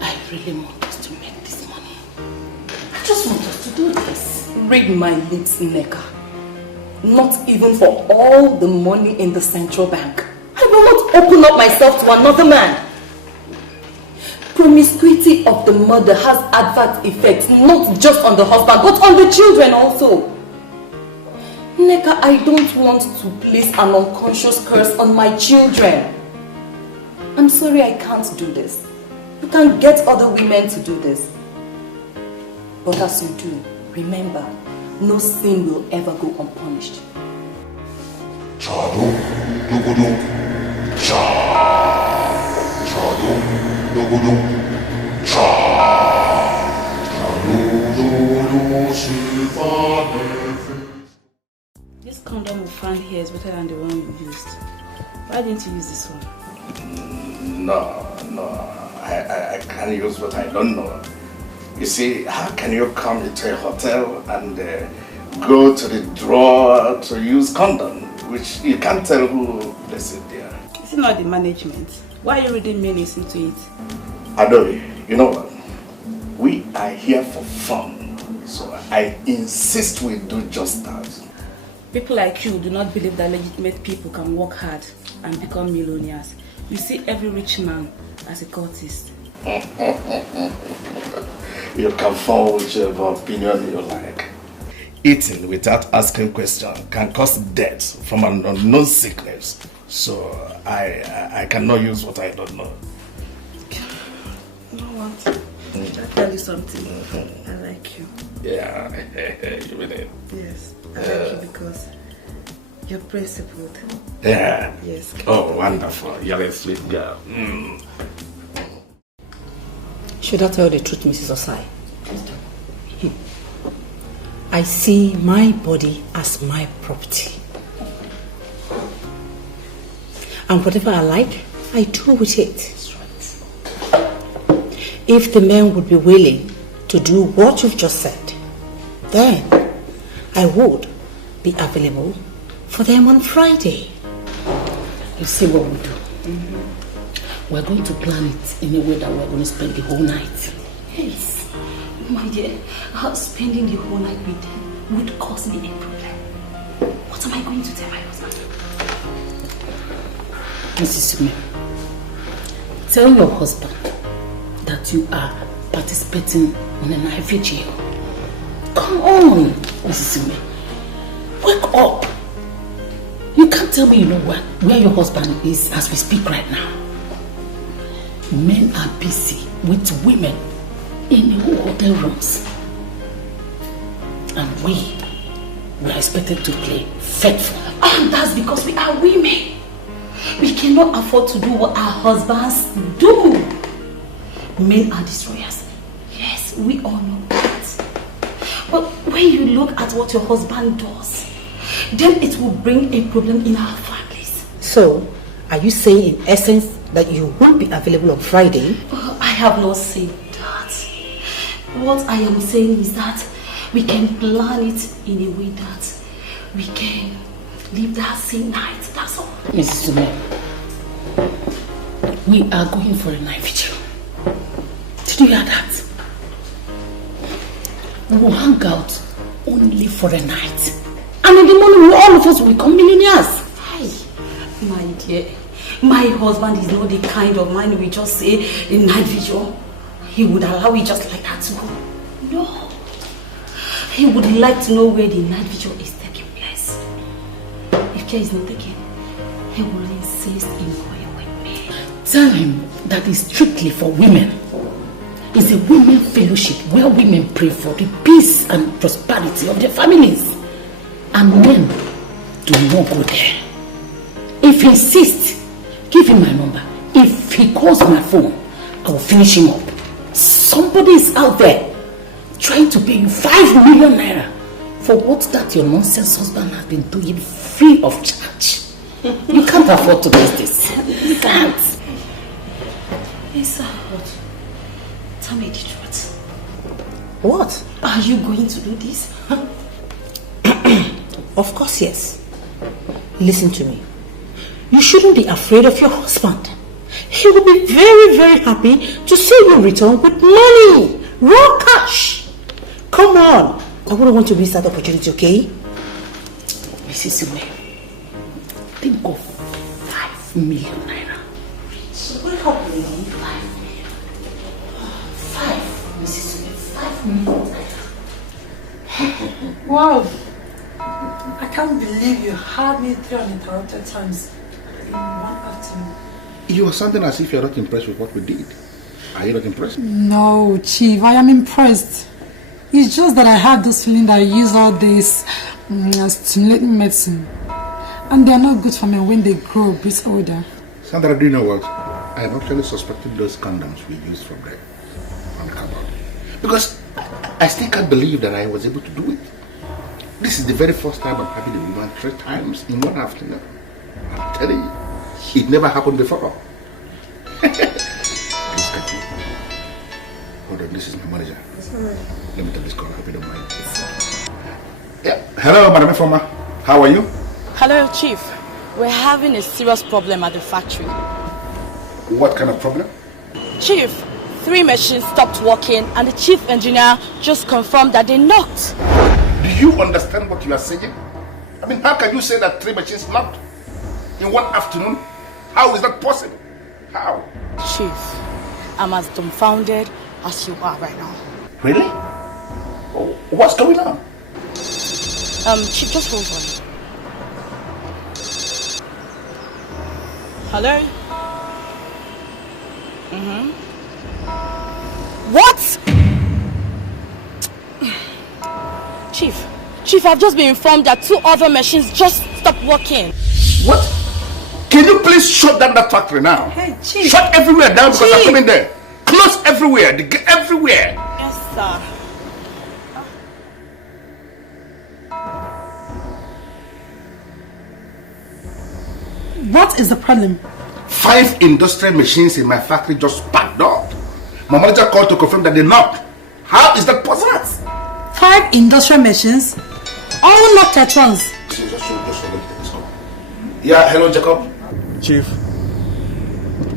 I really want us to make this money. I just want us to do this. Read my lips, Nneka. Not even for all the money in the central bank. I will not open up myself to another man. Promiscuity of the mother has adverse effects, not just on the husband, but on the children also. Nneka, I don't want to place an unconscious curse on my children. I'm sorry I can't do this. You can get other women to do this. But as you do, remember, no sin will ever go unpunished. This condom we found here is better than the one you used. Why didn't you use this one? No, I can't use what I don't know. You see, how can you come into a hotel and go to the drawer to use condom, which you can't tell who placed it there? Is it not the management? Why are you reading meanings into it? Adobe, you know what? We are here for fun, so I insist we do just that. People like you do not believe that legitimate people can work hard and become millionaires. You see every rich man as a cultist. You can form whichever opinion you like. Eating without asking questions can cause death from an unknown sickness. So I cannot use what I don't know. You know what? I'll tell you something. I like you. Yeah, you mean it? Yes, I like you because you're principled. Yeah. Yes. Oh, wonderful. You're a sweet girl. Should I tell the truth, Mrs. Osai? I see my body as my property. And whatever I like, I do with it. That's right. If the men would be willing to do what you've just said, then I would be available for them on Friday. You see what we do? We're going to plan it in a way that we're going to spend the whole night. Yes. My dear, spending the whole night with them would cause me a problem. What am I going to tell my husband? Mrs. Sume, tell your husband that you are participating in an ivory jail. Come on, Mrs. Sume. Wake up. You can't tell me you know where your husband is as we speak right now. Men are busy with women in hotel rooms. And we are expected to play faithful. And that's because we are women. We cannot afford to do what our husbands do. Men are destroyers. Yes, we all know that. But when you look at what your husband does, then it will bring a problem in our families. So, are you saying in essence that you won't be available on Friday? I have not said that. What I am saying is that we can plan it in a way that we can live that same night. That's all. Mrs. Sume, we are going for a night vigil. Did you hear that? We will hang out only for a night. And in the morning, all of us will become millionaires. Hi, my dear. My husband is not the kind of man we just say a night vigil. He would allow it just like that to go. No. He would like to know where the night vigil is taking place. If care is not taken, he will insist in going with me. Tell him that it's strictly for women. It's a women fellowship where women pray for the peace and prosperity of their families. And men do not go there. If he insists, give him my number. If he calls my phone, I will finish him up. Somebody is out there trying to pay you 5 million naira for what that your nonsense husband has been doing free of charge. You can't afford to do this. You can't. Yes, sir. What? Tell me the truth. What? Are you going to do this? Of course, yes. Listen to me. You shouldn't be afraid of your husband. He will be very, very happy to see you return with money. Raw cash. Come on. I wouldn't want to miss that opportunity, okay? Mrs. Sume, think of 5 million naira. So wake up, lady. 5 million. 5, Mrs. Sume, 5 million naira. Wow. I can't believe you had me 3 uninterrupted times in one afternoon. You are sounding as if you're not impressed with what we did. Are you not impressed? No, Chief, I am impressed. It's just that I have this feeling that I use all this stimulating medicine. And they are not good for me when they grow a bit older. Sandra, do you know what? I am actually suspecting those condoms we used from there on the cupboard. Because I still can't believe that I was able to do it. This is the very first time I'm having a woman 3 times in one afternoon. I'm telling you, it never happened before. Please, can you? Hold on, this is my manager. Let me take this call, I hope you don't mind. Yeah. Hello, Madam Informa. How are you? Hello, Chief. We're having a serious problem at the factory. What kind of problem? Chief, 3 machines stopped working and the chief engineer just confirmed that they knocked. Do you understand what you are saying? I mean, how can you say that 3 machines knocked in one afternoon? How is that possible? How? Chief, I'm as dumbfounded as you are right now. Really? Oh, what's going on? Chief, just hold on. Hello? What? Chief, I've just been informed that 2 other machines just stopped working. What? Can you please shut down that factory now? Hey, Chief. Shut everywhere down because I'm coming there. Close everywhere. Everywhere. Yes, sir. What is the problem? 5 industrial machines in my factory just packed up. My manager called to confirm that they knocked. How is that possible? 5 industrial machines, all knocked at once. Yeah, hello, Jacob. Chief,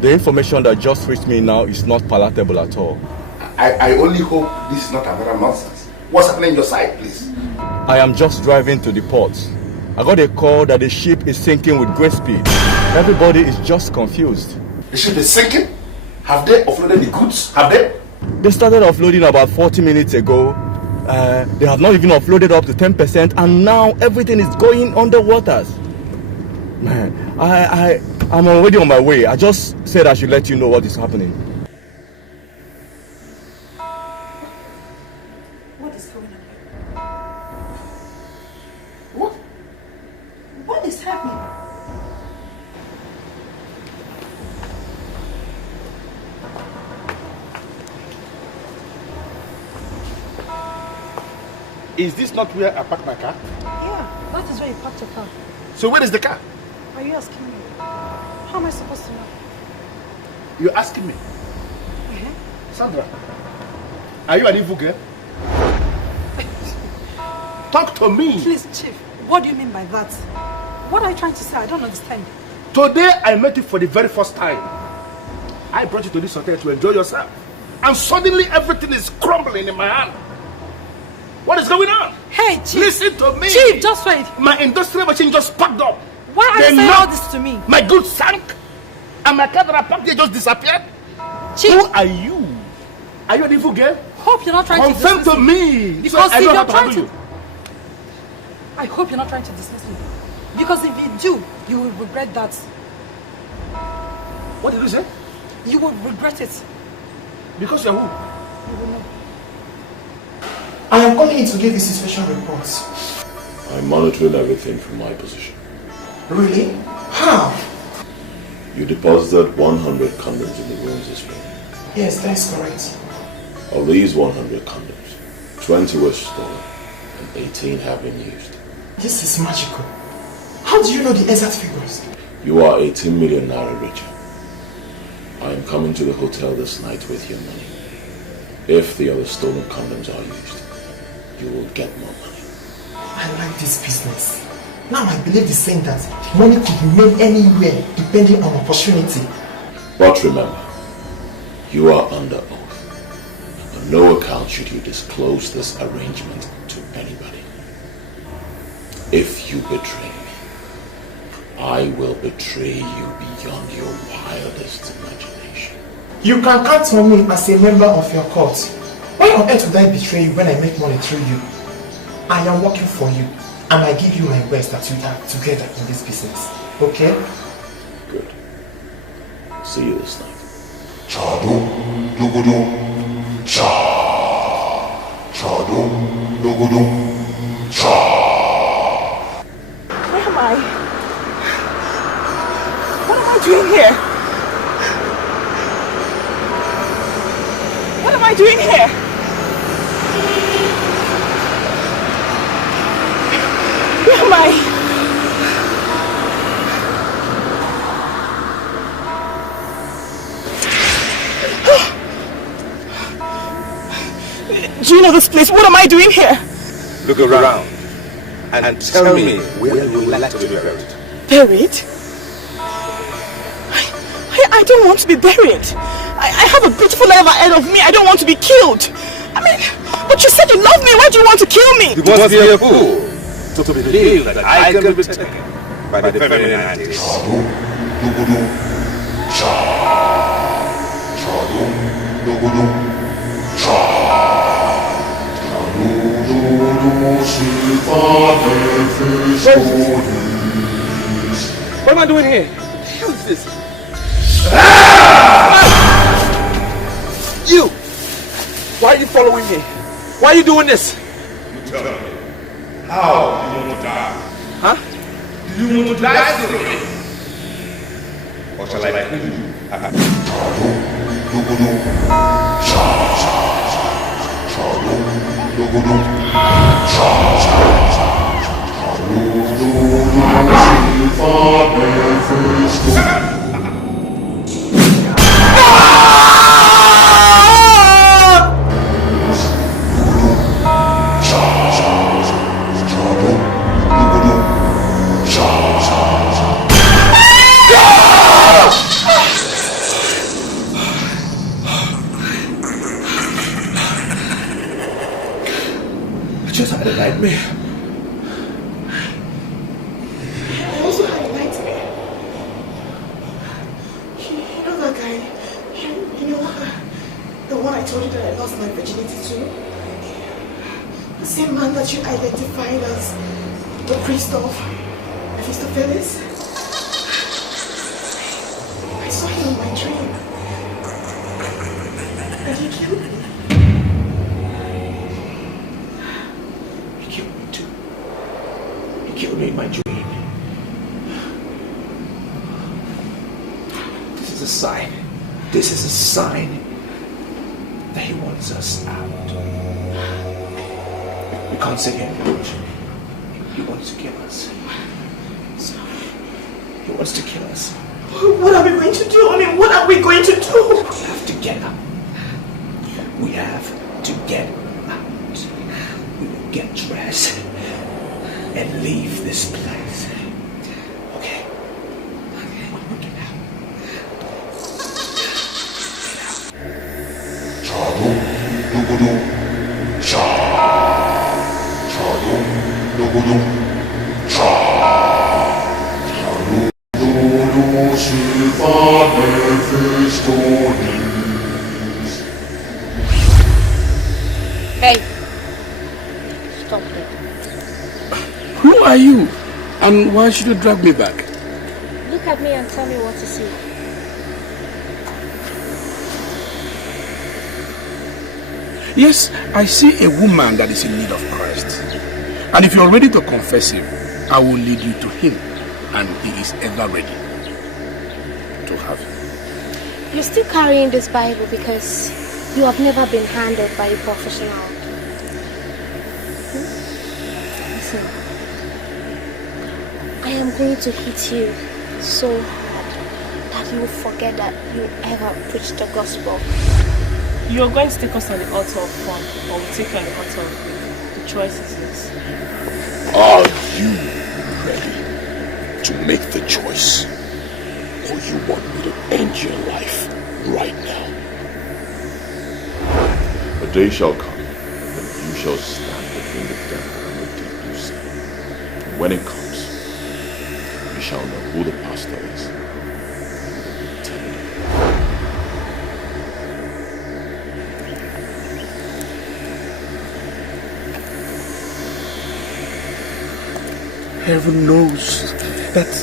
the information that just reached me now is not palatable at all. I only hope this is not another nonsense. What's happening on your side, please? I am just driving to the port. I got a call that the ship is sinking with great speed. Everybody is just confused. The ship is sinking? Have they offloaded the goods? Have they? They started offloading about 40 minutes ago. They have not even offloaded up to 10%, and now everything is going underwaters. Man, I'm already on my way. I just said I should let you know what is happening. What is going on? What Please help me. Is this not where I parked my car? Yeah, that is where you parked your car. So where is the car? Are you asking me? How am I supposed to know? You're asking me? Sandra, are you an evil girl? Talk to me. Please, Chief, what do you mean by that? What are you trying to say? I don't understand. Today I met you for the very first time. I brought you to this hotel to enjoy yourself. And suddenly everything is crumbling in my hand. What is going on? Hey, Chief. Listen to me. Chief, just wait. My industrial machine just packed up. Why are you saying all this to me? My goods sank. And my car that I parked there just disappeared. Chief. Who are you? Are you an evil girl? Hope you're not trying to confirm dismiss to me. Because so if you're trying to... I hope you're not trying to dismiss me. Because if you do, you will regret that. What did you say? You will regret it. Because you're who? You will know. I am coming in to give this inspection report. I'm monitoring everything from my position. Really? How? You deposited 100 condoms in the rooms this morning. Yes, that is correct. Of these 100 condoms, 20 were stolen and 18 have been used. This is magical. How do you know the exact figures? You are 18 million naira richer. I am coming to the hotel this night with your money. If the other stolen condoms are used, you will get more money. I like this business. Now I believe the saying that money could be made anywhere depending on opportunity. But remember, you are under oath. On no account should you disclose this arrangement to anybody. If you betray me, I will betray you beyond your wildest imagination. You can count on me as a member of your court. Why on earth would I betray you when I make money through you? I am working for you, and I give you my best that we are together in this business. Okay? Good. See you this night. Chadum dugudum cha. Chadum dugudum cha. Where am I? What am I doing here? What am I doing here? Where am I? Do you know this place? What am I doing here? Look around and tell me where you would like to be buried. Buried? I don't want to be buried. I have a beautiful life ahead of me. I don't want to be killed. I mean, but you said you love me. Why do you want to kill me? You must be a fool to believe that I can be taken by the feminine antics. What am I doing here? What the hell is this? You! Why are you following me? Why are you doing this? You tell me. How do you want to die? Huh? Do you want to die today? Or shall I kill you? Just had a nightmare. I also had a nightmare. You know that guy? You know the one I told you that I lost my virginity to? The same man that you identified as the priest of Felix? I saw him in my dream. And he killed me. He killed me in my dream. is a sign. This is a sign that he wants us out. We can't sit here and watch. He wants to kill us. He wants to kill us. What are we going to do? I mean, what are we going to do? We have to get out. We have to get out. We will get dressed and leave this place. Okay? We will get out. Chadum, dugudum, cha. Chadum, dugudum, cha. Chadum, dugudum, silva, nefistonis. Hey, stop it. Who are you? And why should you drag me back? Look at me and tell me what to see. Yes, I see a woman that is in need of Christ. And if you're ready to confess him, I will lead you to him. And he is ever ready to have you. You're still carrying this Bible because you have never been handled by a professional. Listen, I am going to hit you so hard that you will forget that you ever preached the gospel. You're going to take us on the altar of fun, or we'll take you on the altar of faith. The choice is yours. Are you ready to make the choice? Or you want me to end your life right now? A day shall come when you shall stand between the devil and the deep blue sea. And when it comes, you shall know who the pastor is. Heaven knows that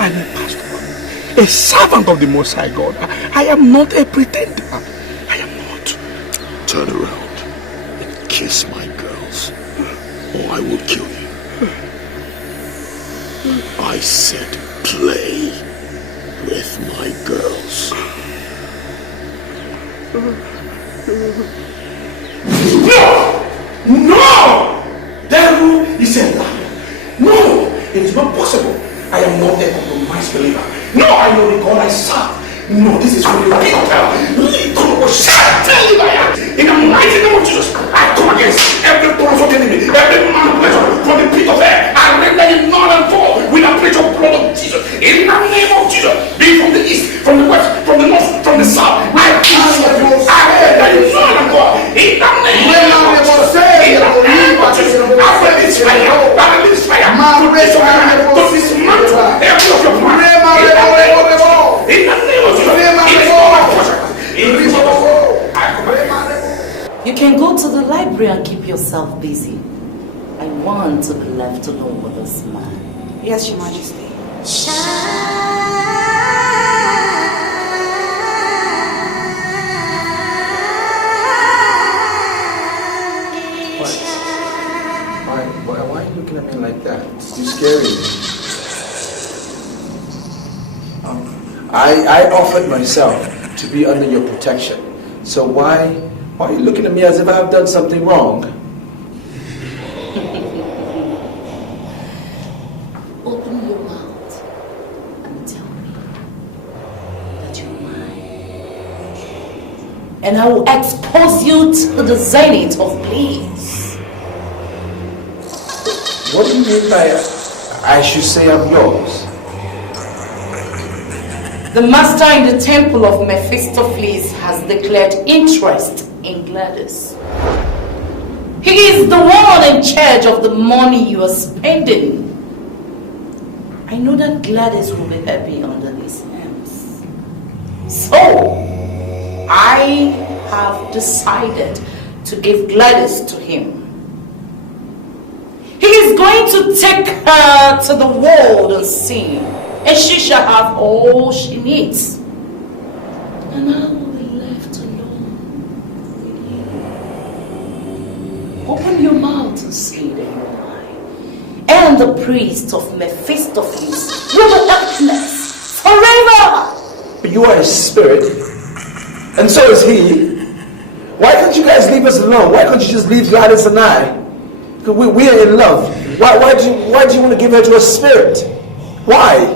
I'm a pastor, a servant of the Most High God. I am not a pretender. I am not. Turn around and kiss my girls, or I will kill you. I said play with my girls. No! No! Devil is a liar. No! It is not possible. I am not a compromised believer. No, I know the God I serve. No, this is for the people. In the mighty name of Jesus, I come against every plot of the enemy, every manipulation from the pit of hell. I render it null and void with the preach of blood of Jesus. In the name of Jesus, be from the east, from the west, from the north, from the south. I render it null and void. In the name of Jesus. In the name of Jesus. I release fire. I release fire. To dismantle every of your plans. In the name of Jesus. You can go to the library and keep yourself busy. I want to be left alone with this man. Yes, Your Majesty. Why are you looking at me like that? You scaring me. I offered myself to be under your protection. So why are you looking at me as if I've done something wrong? Open your mouth and tell me that you're mine. And I will expose you to the zenith of bliss. What do you mean by I should say I'm yours? The master in the temple of Mephistopheles has declared interest in Gladys. He is the one in charge of the money you are spending. I know that Gladys will be happy under his hands. So, I have decided to give Gladys to him. He is going to take her to the world and sing, and she shall have all she needs. And I will be left alone with you. Open your mouth and say that you're mine. And the priest of Mephistopheles will be helpless forever. You are his spirit, and so is he. Why can't you guys leave us alone? Why can't you just leave Gladys and I? We are in love. Why do you want to give her to a spirit? Why?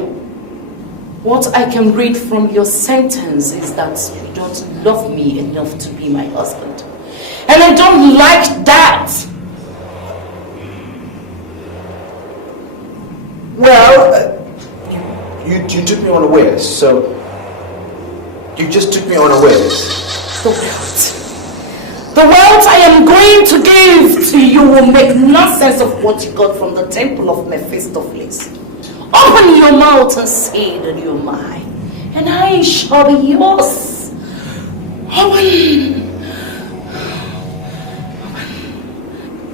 What I can read from your sentence is that you don't love me enough to be my husband. And I don't like that. Well, you took me unawares, so you just took me unawares. The wealth I am going to give to you will make nonsense of what you got from the temple of Mephistopheles. Open your mouth and say that you're mine, and I shall be yours. Open.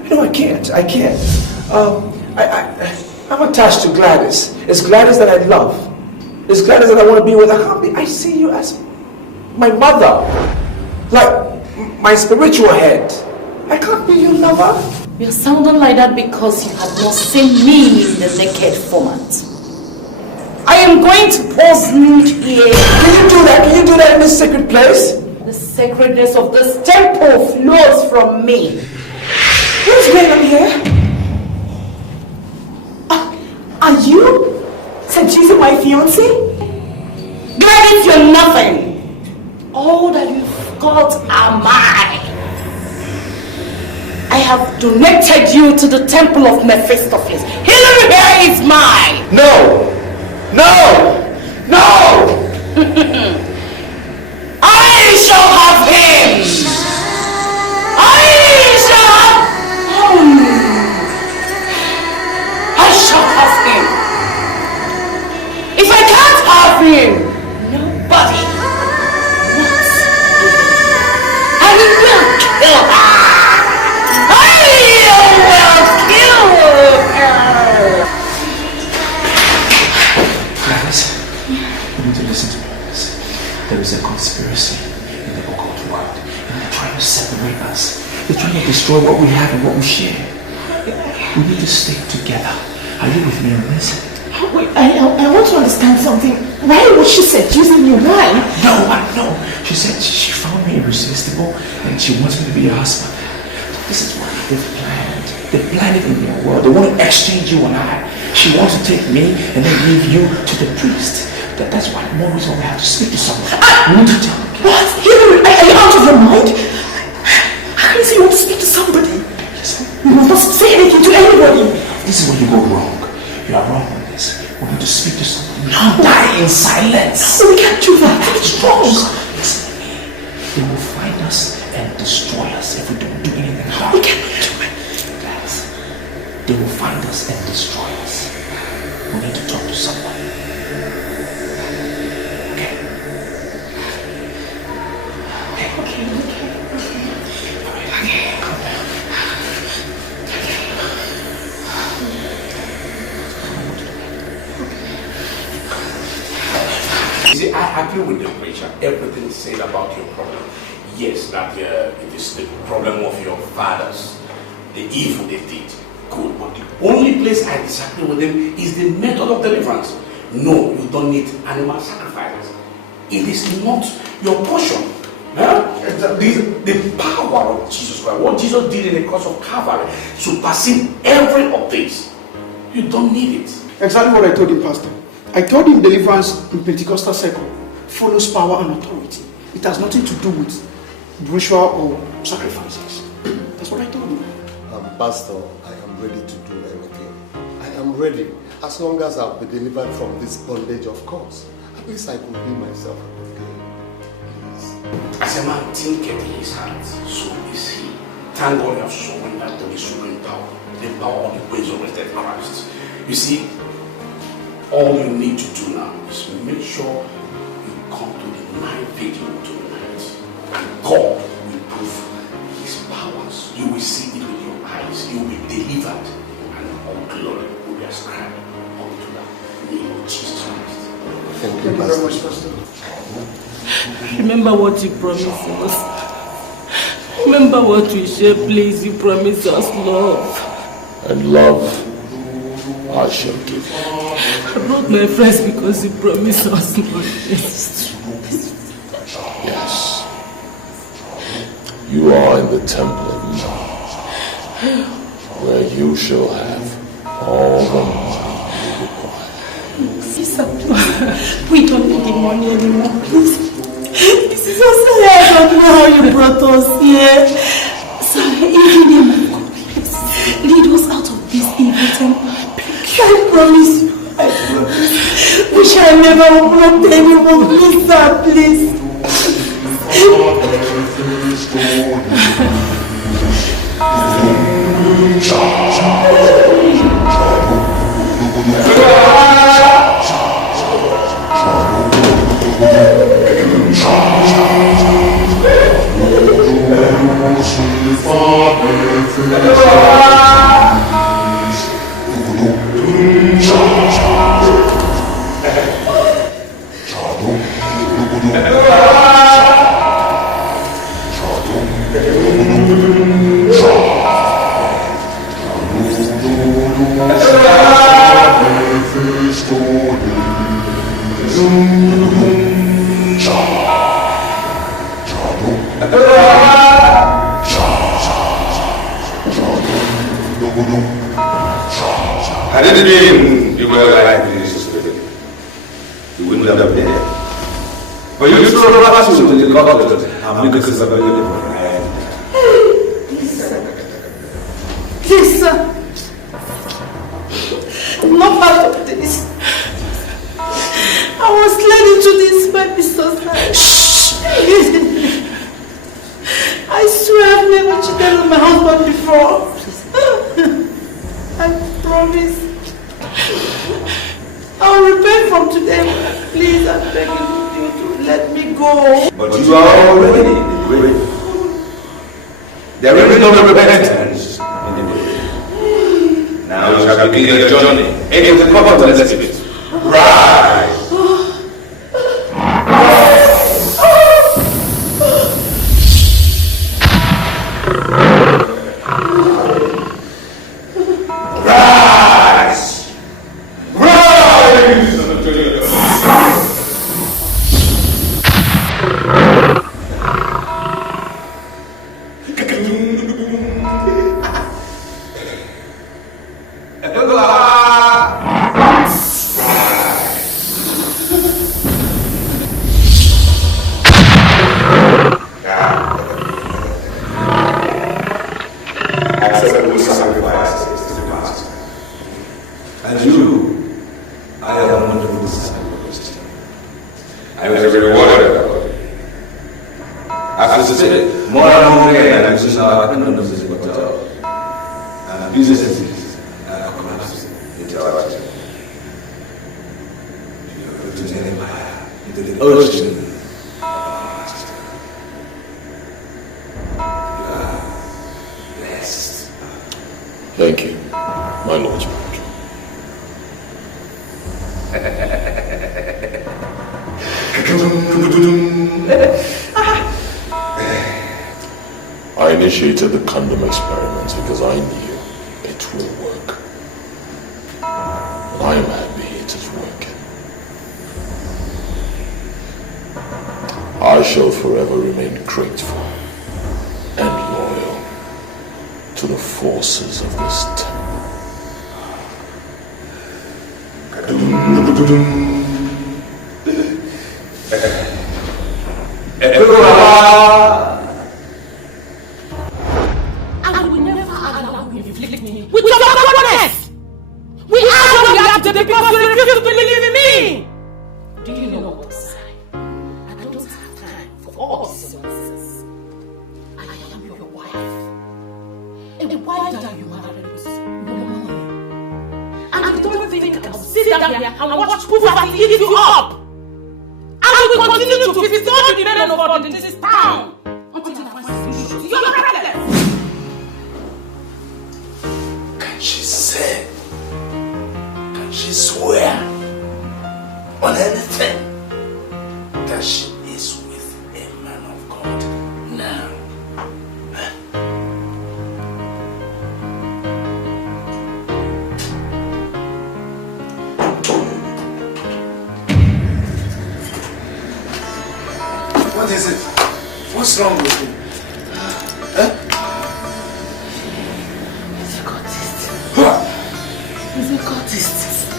No, I can't. I'm attached to Gladys. It's Gladys that I love. It's Gladys that I want to be with. I see you as my mother. Like my spiritual head. I can't be your lover. You're sounding like that because you have not seen me in the naked format. I am going to pose nude here. Can you do that? Can you do that in this sacred place? The sacredness of this temple flows from me. Who's going on here? Are you seducing my fiancé? Gladys, you're nothing. All that you've got are mine. I have donated you to the temple of Mephistopheles. Hillary here is mine. No! I shall have him. I shall have him. If I can't have him, nobody wants him. I will kill her. I will kill her. Gladys, you need to listen to me. There is a conspiracy in the occult world, and they're trying to separate us. They're trying to destroy what we have and what we share. We need to stick together. Are you with me on this? Wait, I want to understand something. Why was she seducing you? Why? No. She said she found me irresistible and she wants me to be her husband. This is what they've planned. They planned it in your world. They want to exchange you and I. She wants to take me and then leave you to the priest. That's why one reason we have to speak to someone. We need to tell them. What? Hillary, are you out of your mind? How can you say you want to speak to somebody? You must say anything to anybody. This is where you go wrong. You are wrong on this. We need to speak to someone. Not die in silence. We can't do that. It's wrong. Listen to me. They will find us and destroy us if we don't do anything about it. We cannot do it. Guys, they will find us and destroy us. We need to talk to someone. Okay. Calm down. You see, I agree with the preacher. Everything is said about your problem. Yes, that it is the problem of your fathers, the evil they did. Good, but the only place I disagree with them is the method of deliverance. No, you don't need animal sacrifices. It is not your portion. The power of Jesus Christ, what Jesus did in the cross of Calvary, surpassing every of this. You don't need it. Exactly what I told him, Pastor. I told him deliverance in Pentecostal circle follows power and authority. It has nothing to do with ritual or sacrifices. That's what I told him. Pastor, I am ready to do anything. I am ready. As long as I'll be delivered from this bondage, of course. At least I could be myself. As a man thinketh in his heart, so is he. Thank God you have surrendered to the supreme power, the power of the resurrected Christ. You see, all you need to do now is make sure you come to the night vigil tonight. And God will prove his powers. You will see it with your eyes. You will be delivered, and all glory will be ascribed unto the name of Jesus Christ. Thank you very much, Pastor. Remember what you promised us. Remember what we share, please. You promised us love. And love I shall give you. I brought my friends because you promised us love. You are in the temple of knowledge, where you shall have all the money you require. Sister, please. We don't need the money anymore, please. This is so sad. I don't know how you brought us here. So, in the name of God, please, lead us out of this evil temple. I promise you. I promise. We shall never open up to anyone. Please, sir, please. I didn't mean you were like this. You wouldn't have been there. But you threw a pass to the cocktail and make us available. Please, sir. I'm not part of this. I was led into this by Mr. Shh! I swear I've never cheated on my husband before. I promise. I'll repent from today. Please, I'm begging you to let me go. But you are already in the grave. There is no repentance in the grave. Now you shall begin your journey into the comfort of the spirit. Rise! Thank you, my Lord George. I initiated the condom experiments because I knew it will work. And I am happy it is working. I shall forever remain grateful and loyal to the forces of this temple. And we never allow you to inflict me with your backwardness. We are what we have to because you refuse to believe in me. Do you know what to say? I don't have time for all these nonsense. I am your wife. And why are you married with no money? And you don't think I'll sit down here and watch poverty eat you up? And we will continue to visit all the men of God in this town until I find solution to your problem. Can she say? Can she swear on anything that she is with a man of God now? What is it? What's wrong with you?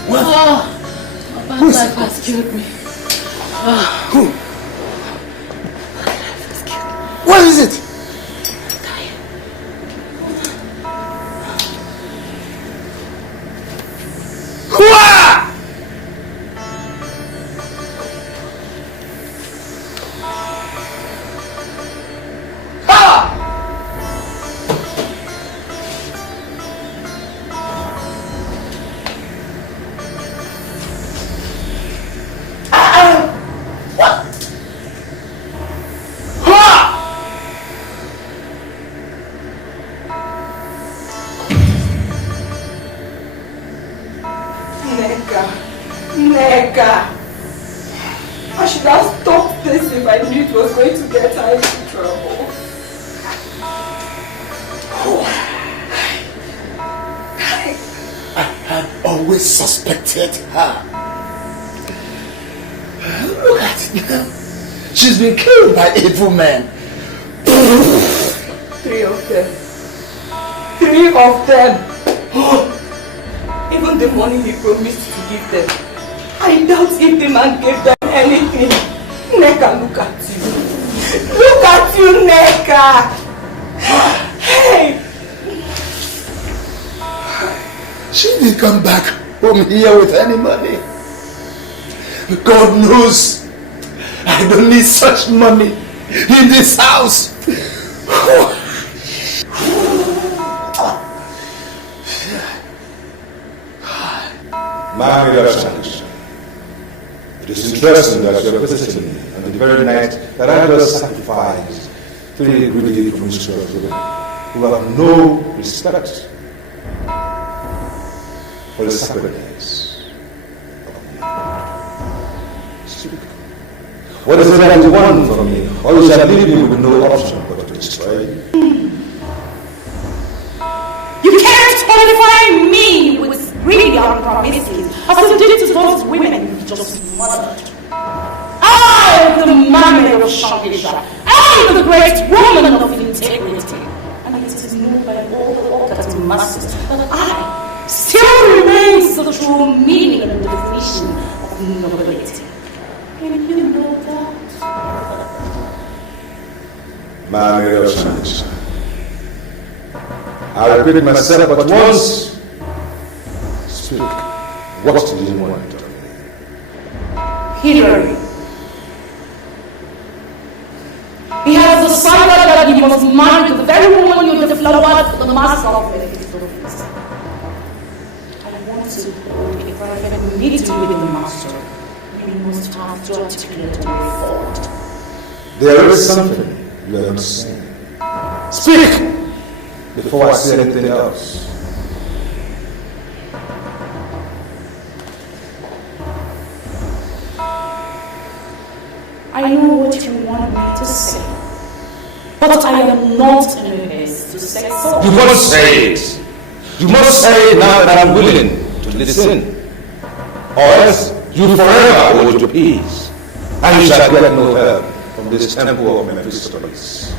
What? Oh, my bad life has killed me. Who? What is it? Suspected her. Look at her. She's been killed by evil men. 3 of them. 3 of them. Even the money he promised to give them. I doubt if the man gave them anything. Neka, look at you. Look at you, Neka. Hey. She didn't come back home here with any money. God knows I don't need such money in this house. My Ugezu, it is interesting that you are visiting me on the very night that I just sacrificed 3 greedy promiscuous women who have no respect for the sacredness of me. Speak. What is it that you want from me, or you shall leave me with no option but to destroy you? You can't qualify me with greedy promises as you did to those women you just murdered. I am the man of Shakespeare. I am the great woman of integrity. And it is known by all that masses that I still remains the true meaning and definition of nobility. And you know that. My Ugezu, I repeat myself but once. Speak. What do you want of me? Hillary. He has decided that he must marry the very woman you deflowered the master of the office. I want to hold a private meeting with the master. You must have to articulate a way forward. There is something you are not saying. Speak before I say anything else. I know what you want me to say, but I am not in a haste to say so. You must say it. You must say it now that I'm willing to listen. Or else you forever hold your peace, and you shall get no help from this temple of Mephistopheles.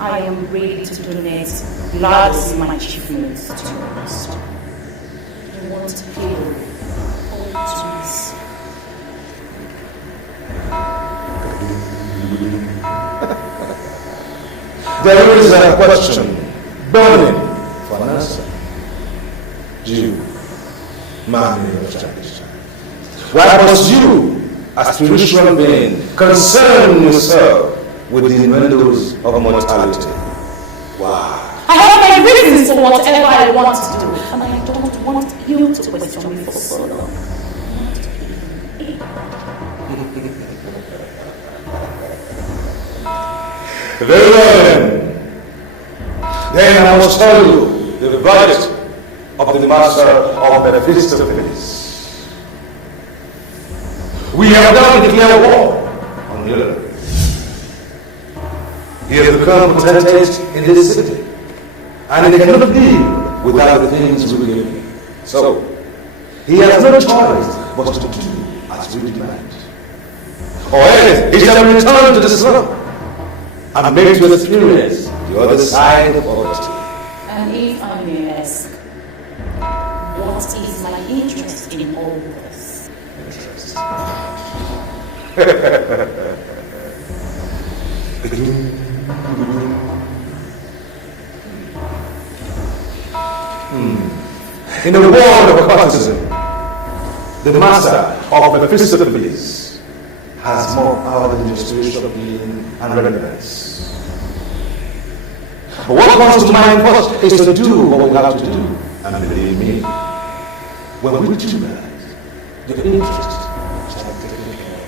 I am ready to donate gladly my achievements to your master. I want to feel all to myself. There is a question burning for an answer. You, man of Ugezu, why must you, a spiritual being, concern yourself with the innuendos of mortality? Why? I have my reasons for whatever I want to do, and I don't want you to question me for so long. Very well then I must tell you the verdict of the master of Mephistopheles. We have now declared war on Hillary. He has become potentate in this city, and he cannot live without the things we give him. So, he has no choice but to do as we demand. Or else he shall return to the slum and make to experience the other side of poverty. what is my interest in all this? In the world of occultism, the master of Mephistopheles has more power than the spiritual being and relevance. But what comes to mind first is to do what we have to do. And believe me, when we do that, the interest starts taking care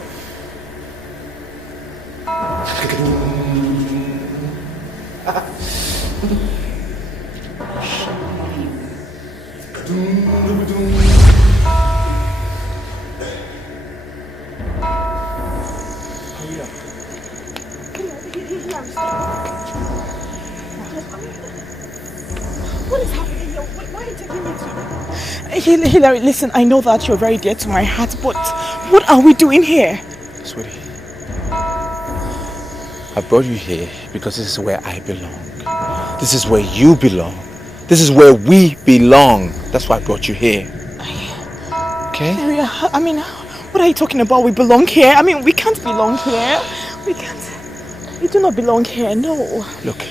What is happening here? Why are you taking me to? Hilary, listen, I know that you're very dear to my heart, but what are we doing here? Sweetie, I brought you here because this is where I belong. This is where you belong. This is where we belong. That's why I brought you here. Okay? Hilary, I mean, what are you talking about? We belong here? I mean, we can't belong here. We can't. We do not belong here, no. Look,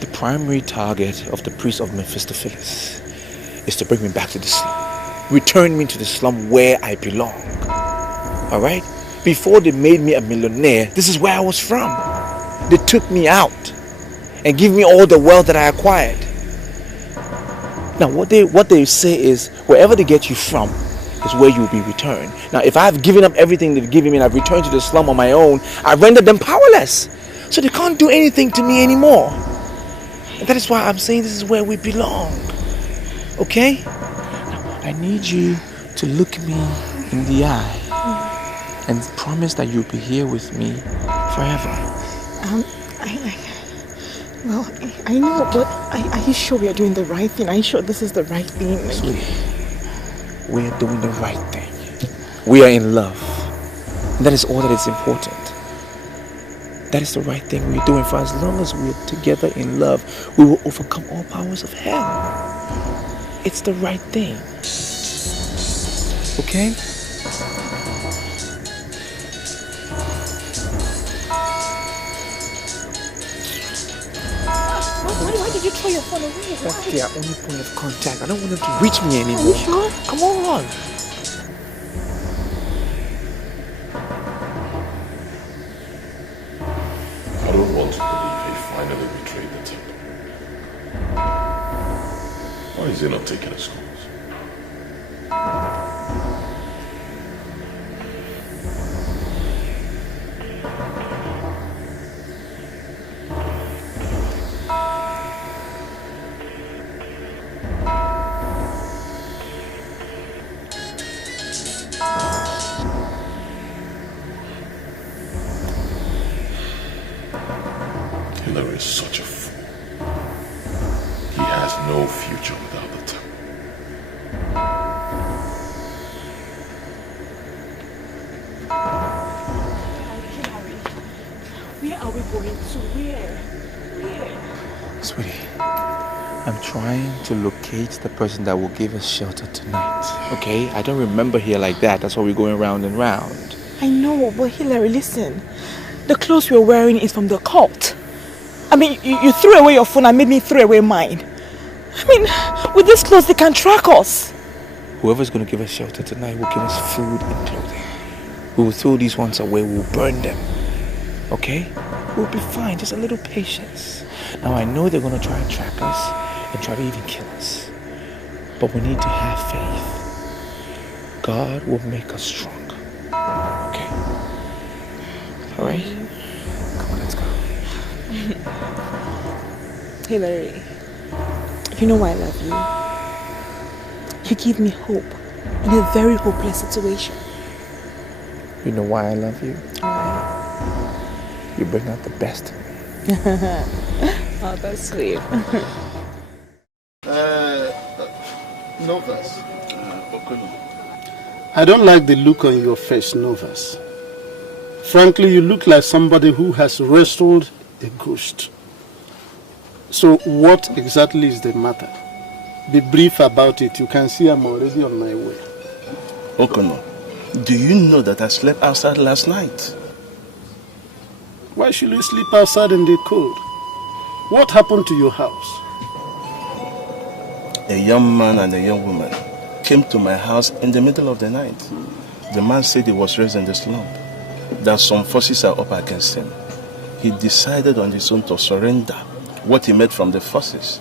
the primary target of the priest of Mephistopheles is to bring me back to the slum. Return me to the slum where I belong. Alright? Before they made me a millionaire, this is where I was from. They took me out and give me all the wealth that I acquired. Now what they say is, wherever they get you from is where you will be returned. Now if I've given up everything they've given me and I've returned to the slum on my own, I've rendered them powerless. So they can't do anything to me anymore. And that is why I'm saying this is where we belong. Okay? Now, I need you to look me in the eye and promise that you'll be here with me forever. I know, but are you sure we are doing the right thing? Are you sure this is the right thing? Sweetie, we are doing the right thing. We are in love. And that is all that is important. That is the right thing we're doing. For as long as we're together in love, we will overcome all powers of hell. It's the right thing. Okay? Why did you throw your phone away? That's their only point of contact. I don't want them to reach me anymore. Are you sure? Come on. I don't want to believe he finally betrayed the temple. Why is he not taking his calls? Hilary is such a fool. He has no future without the temple. Where are we going to? Where? Sweetie, I'm trying to locate the person that will give us shelter tonight. Okay? I don't remember here like that. That's why we're going round and round. I know, but Hilary, listen. The clothes we're wearing is from the cult. I mean, you threw away your phone and made me throw away mine. I mean, with these clothes, they can track us. Whoever's going to give us shelter tonight will give us food and clothing. We will throw these ones away. We'll burn them. Okay? We'll be fine. Just a little patience. Now, I know they're going to try and track us and try to even kill us. But we need to have faith. God will make us strong. Okay? Alright? Come on, let's go. Hilary, you know why I love you. You give me hope in a very hopeless situation. You know why I love you? You bring out the best in me. Oh, that's sweet. Novas. I don't like the look on your face, Novas. Frankly, you look like somebody who has wrestled a ghost. So what exactly is the matter? be brief about it. You can see I'm already on my way. Okono, do you know that I slept outside last night? Why should you sleep outside in the cold? What happened to your house? A young man and a young woman came to my house in the middle of the night. The man said he was raised in the slum, that some forces are up against him. He decided on his own to surrender what he made from the forces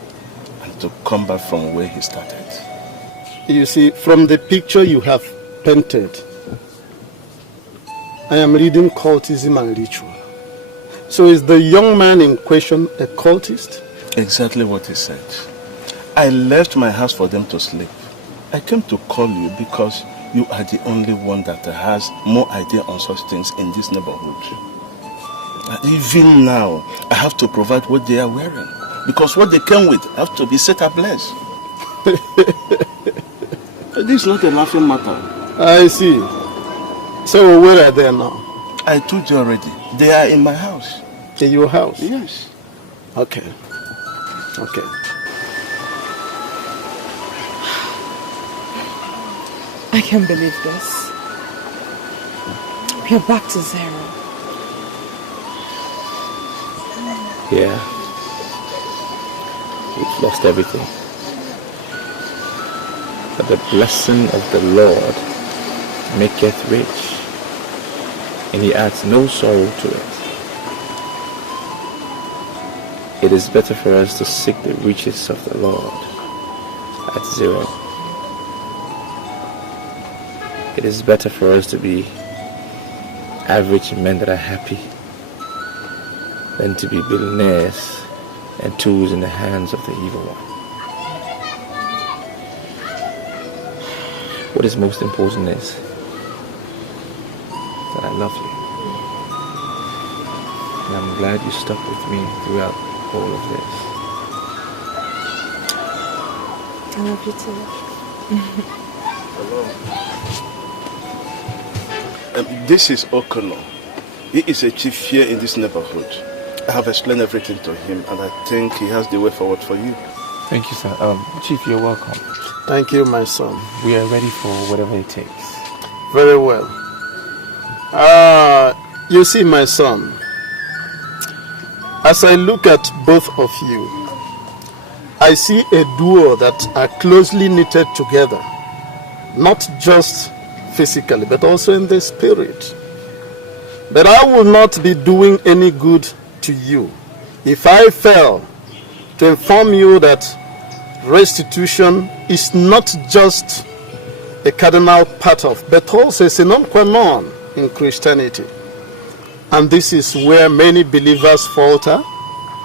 and to come back from where he started. You see, from the picture you have painted, I am reading cultism and ritual. So is the young man in question a cultist? Exactly what he said. I left my house for them to sleep. I came to call you because you are the only one that has more idea on such things in this neighborhood. Even now, I have to provide what they are wearing, because what they came with have to be set ablaze. This is not a laughing matter. I see. So where are they now? I told you already. They are in my house. In your house? Yes. Okay. Okay. I can't believe this. We are back to zero. Yeah. We've lost everything. But the blessing of the Lord maketh rich, and he adds no sorrow to it. It is better for us to seek the riches of the Lord at zero. It is better for us to be average men that are happy than to be billionaires and tools in the hands of the evil one. What is most important is that I love you. And I'm glad you stuck with me throughout all of this. I love you too. Hello. This is Okono. He is a chief here in this neighborhood. I have explained everything to him, and I think he has the way forward for you. Thank you, sir. Chief, you're welcome. Thank you, my son. We are ready for whatever it takes. Very well. You see, my son, as I look at both of you, I see a duo that are closely knitted together, not just physically, but also in the spirit. But I will not be doing any good to you if I fail to inform you that restitution is not just a cardinal part of, but also a sine qua non in Christianity. And this is where many believers falter,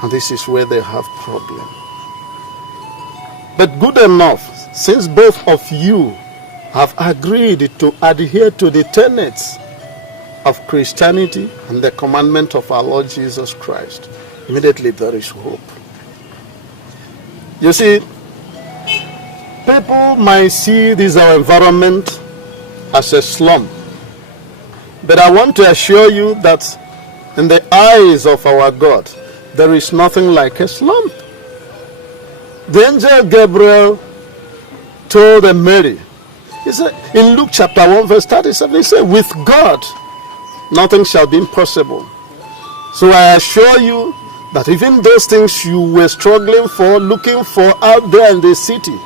and this is where they have problems. But good enough, since both of you have agreed to adhere to the tenets of Christianity and the commandment of our Lord Jesus Christ, immediately there is hope. You see, people might see this our environment as a slum, but I want to assure you that in the eyes of our God, there is nothing like a slum. The angel Gabriel told Mary, he said, in Luke chapter 1 verse 37, he said, with God, nothing shall be impossible. So I assure you that even those things you were struggling for, looking for out there in the city,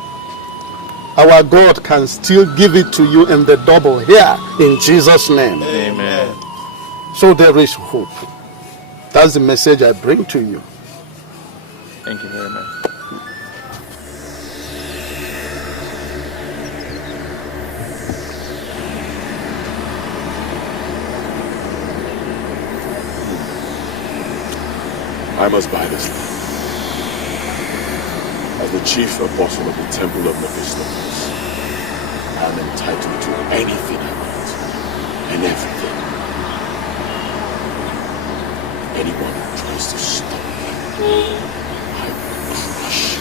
our God can still give it to you in the double here, in Jesus' name. Amen. So there is hope. That's the message I bring to you. Thank you very much. I must buy this land. As the chief apostle of the temple of Mephistopheles, I am entitled to anything I want and everything. Anyone who tries to stop me, I will crush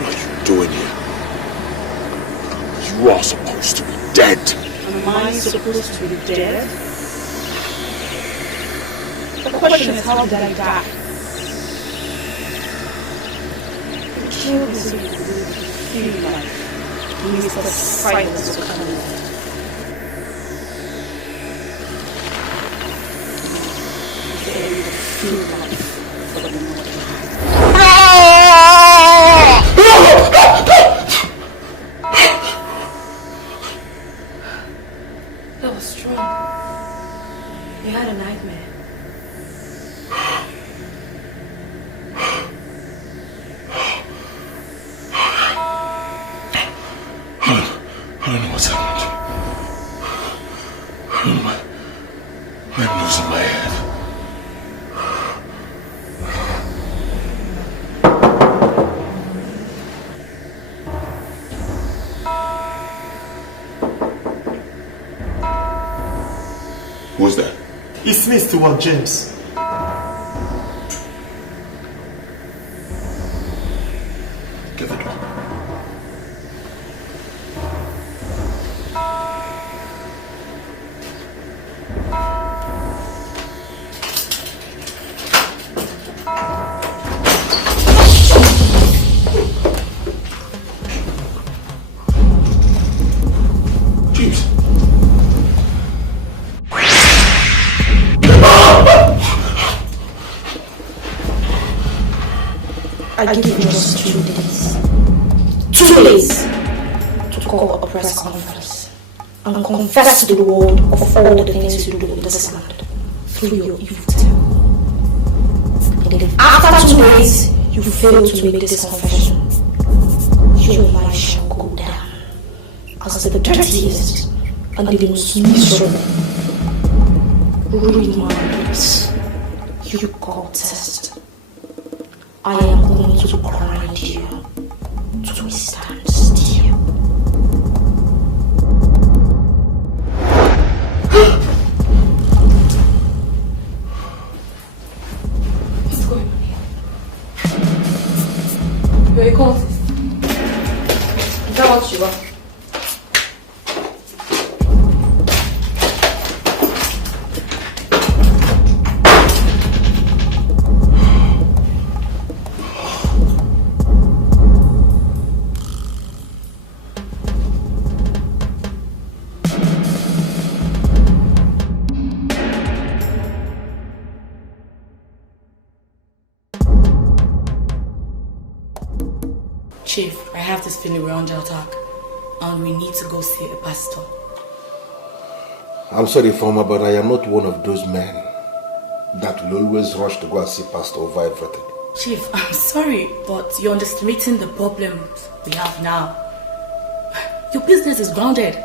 What are you doing here? You are supposed to be dead. Am I supposed to be dead? question is, how did I die? The child is a feel like Mr. Silence of coming. Feel like for the moment. That was strong. You had a nightmare. I don't know what's happened. I'm losing my head. Who's that? It's me, Stewart James. Give it up. I give you just 2 days. 2 days to call a press conference and confess to the world of all the things you do in this land through your evil tale. And if after 2 days you fail to make this confession, your life shall go down as the dirtiest and the most miserable. Read my lips, you God test. I am going to grind you to a standstill. What's going on here? You're a cultist. Is that what you are? Chief, I have this feeling we're under attack, and we need to go see a pastor. I'm sorry, Former, but I am not one of those men that will always rush to go and see pastor over everything. Chief, I'm sorry, but you're underestimating the problems we have now. Your business is grounded,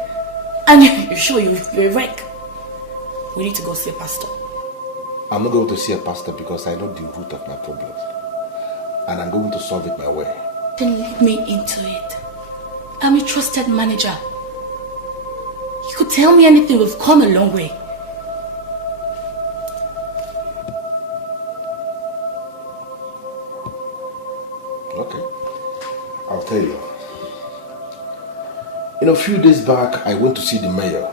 and you're sure you're a wreck. We need to go see a pastor. I'm not going to see a pastor because I know the root of my problems, and I'm going to solve it my way. Then lead me into it. I'm a trusted manager. You could tell me anything, we've come a long way. Okay, I'll tell you. A few days back, I went to see the mayor.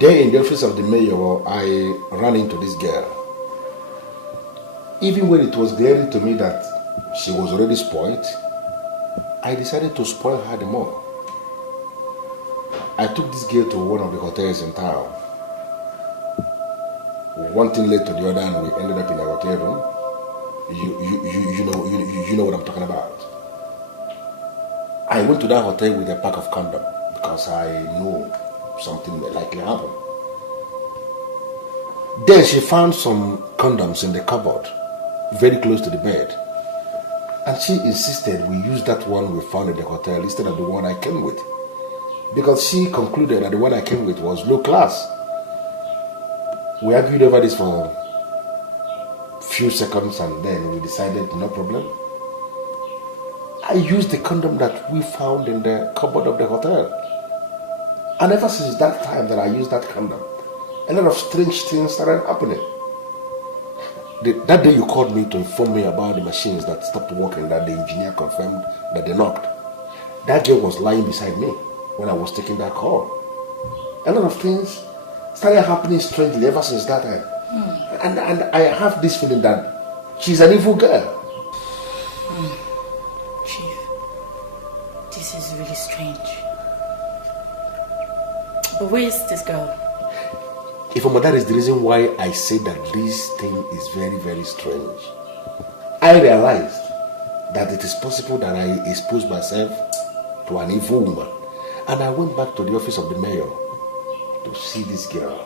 There in the office of the mayor, I ran into this girl. Even when it was glaring to me that she was already spoiled, I decided to spoil her the more. I took this girl to one of the hotels in town. One thing led to the other, and we ended up in a hotel room. You know what I'm talking about. I went to that hotel with a pack of condoms because I knew something may likely happen. Then she found some condoms in the cupboard, very close to the bed. And she insisted we use that one we found in the hotel instead of the one I came with. Because she concluded that the one I came with was low class. We argued over this for a few seconds and then we decided no problem. I used the condom that we found in the cupboard of the hotel. And ever since that time that I used that condom, a lot of strange things started happening. That day you called me to inform me about the machines that stopped working, that the engineer confirmed that they knocked. That girl was lying beside me when I was taking that call. A lot of things started happening strangely ever since that time. And I have this feeling that she's an evil girl. Chief, this is really strange. But where is this girl? Ifoma, that is the reason why I say that this thing is very, very strange. I realized that it is possible that I exposed myself to an evil woman. And I went back to the office of the mayor to see this girl,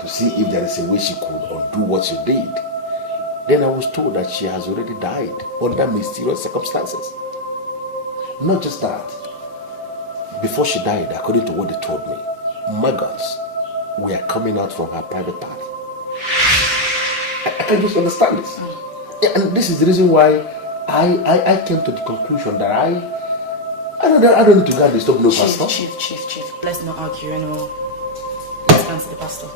to see if there is a way she could undo what she did. Then I was told that she has already died under mysterious circumstances. Not just that. Before she died, according to what they told me, maggots were coming out from her private part. I can't just understand this. Yeah, and this is the reason why I came to the conclusion that I don't need to go and disturb no pastor. Chief, let's not argue anymore. Let's answer the pastor.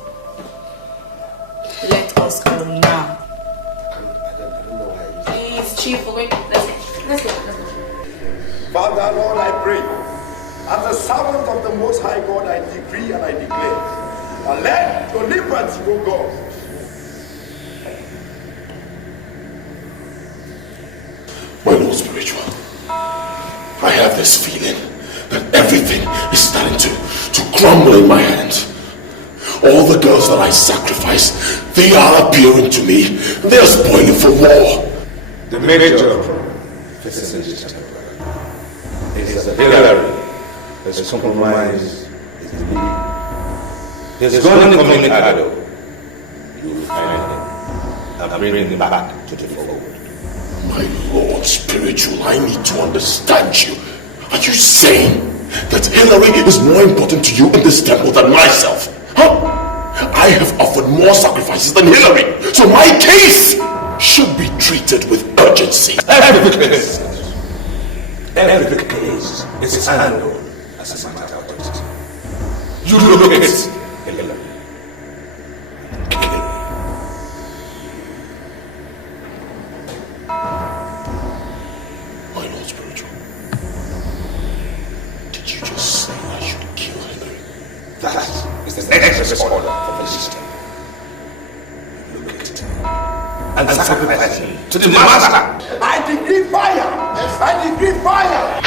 Let us go now. I don't know why. Please, Chief, wait. Let's go. Father, Lord, I pray. As a servant of the Most High God, I decree and I declare. And let your liberty, O God. My Lord Spiritual, I have this feeling that everything is starting to crumble in my hands. All the girls that I sacrificed, they are appearing to me. They are spoiling for war. The major is that Hillary has compromised his belief. He's going to commit Dabo. You will find him and bring him back to the fold. My Lord Spiritual, I need to understand you. Are you saying that Hillary is more important to you in this temple than myself? Huh? I have offered more sacrifices than Hillary, so my case should be treated with urgency. Every case is handled as a matter of urgency. You look at Hillary. My Lord Spiritual, did you just say I should kill Hillary? That is the next order for Felicity. Look at it and sacrifice me to the master. I decree fire. I decree fire.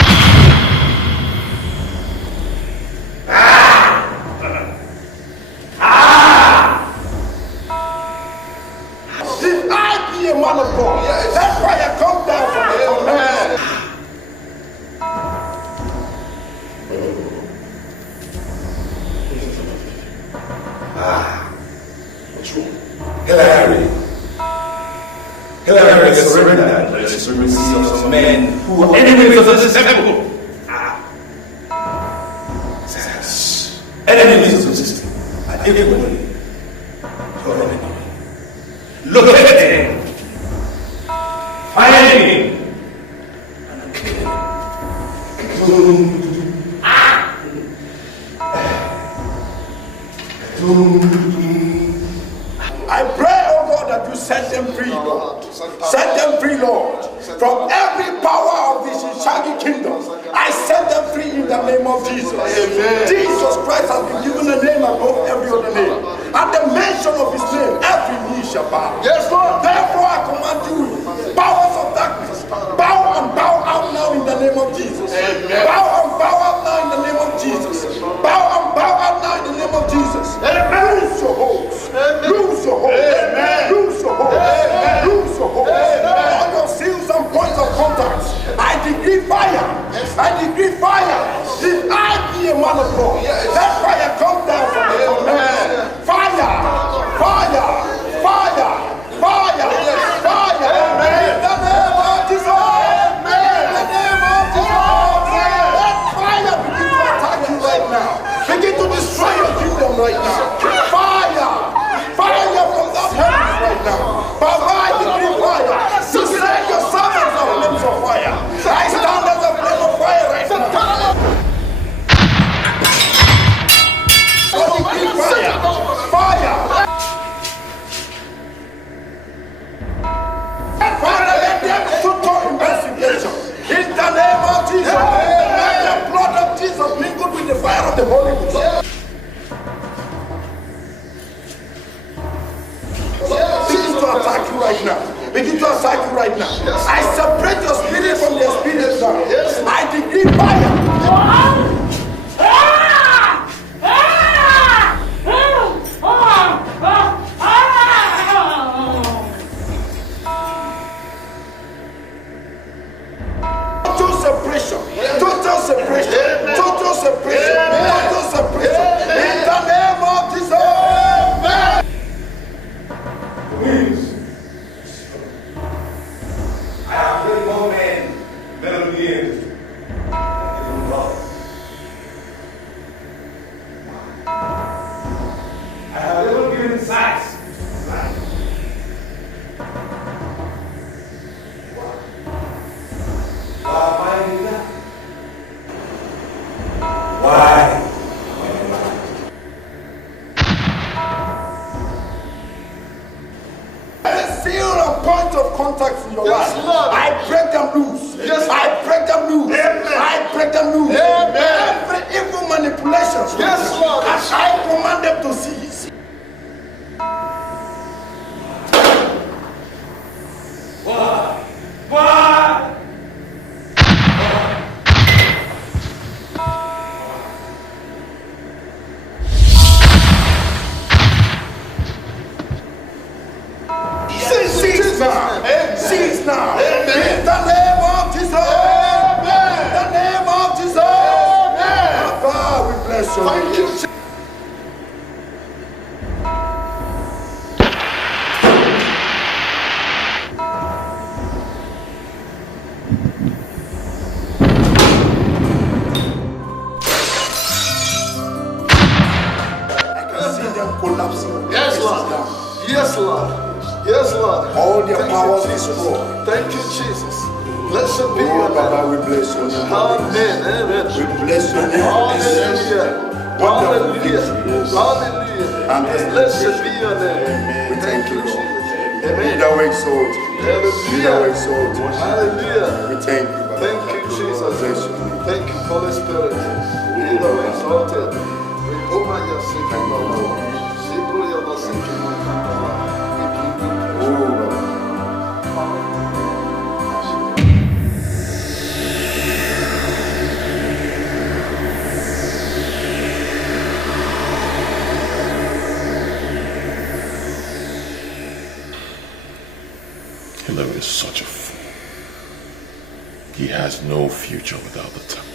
If I be a man of God, that fire come down from heaven. What's wrong? Hillary has surrendered to the supremacy of some men who are enemies of this temple. Enemies of the system are equally your enemy. Look at him, find him, and kill him. I pray, oh God, that you set them free, Lord. Set them free, Lord. From every power of this shaggy kingdom, I set them free in the name of Jesus. Amen. Jesus Christ has been given a name above every other name. At the mention of his name, every knee shall bow. Yes, Lord. Therefore, I command you, powers of darkness, bow and bow out now in the name of Jesus. Amen. Bow and bow out now in the name of Jesus. Bow and bow out now in the name of Jesus. Amen. Lose your hopes. Lose your hopes. Amen. Lose your hopes. Amen. Lose your hopes. All your seals and points of contact, I decree fire. I decree fire. If I be a man of God, that fire come down from heaven. Fire. Fire. Fire. Fire. Fire. In the name of Jesus. In the name of Jesus. right now. Begin to uncycle right now. I separate your spirit from their spirit now. I decree fire. Total separation. Total separation. Total separation. Total separation. In the name of Jesus. Please. I have great more men than the end. I have never given sights. Why? I feel a point of contact in your life. I break them loose. I break them loose. I break them loose. Every evil manipulation. Yes, Lord. As I command them to cease. Why? Why? Cease now. Cease now. In the name of Jesus. In the name of Jesus. Father, we bless you. Thank you. Collapsing. Yes, Lord. Yes, Lord. Yes, Lord. All their powers destroyed. Thank you, Jesus. Blessed be your name. Baba, we bless your name. Amen. Amen. We bless your name. Hallelujah. Hallelujah. Hallelujah. Blessed be your name. We thank you, Lord. Amen. Be thou exalted. Be thou exalted. Hallelujah. We thank you, Baba. Thank you, Jesus. Thank you, Holy Spirit. Be thou exalted. Hillary is such a fool. He has no future without the temple.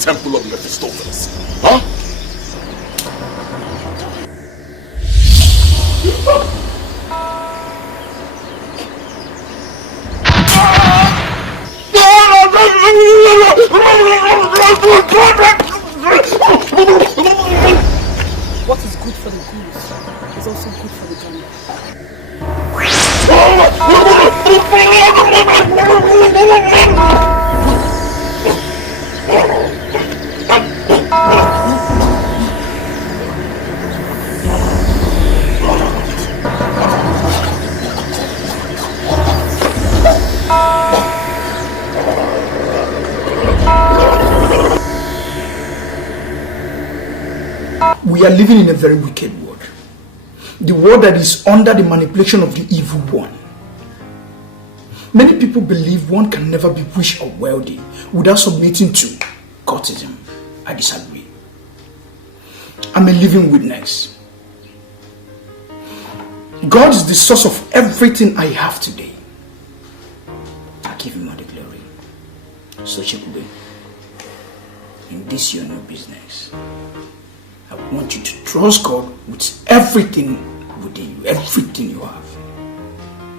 Temple of Mephistopheles. Huh? What is good for the goose is also good for the gander. We are living in a very wicked world. The world that is under the manipulation of the evil one. Many people believe one can never be rich or wealthy without submitting to cultism. I disagree. I'm a living witness. God is the source of everything I have today. I give him all the glory. So Chukwuemeka, in this your new business, I want you to trust God with everything within you, everything you have.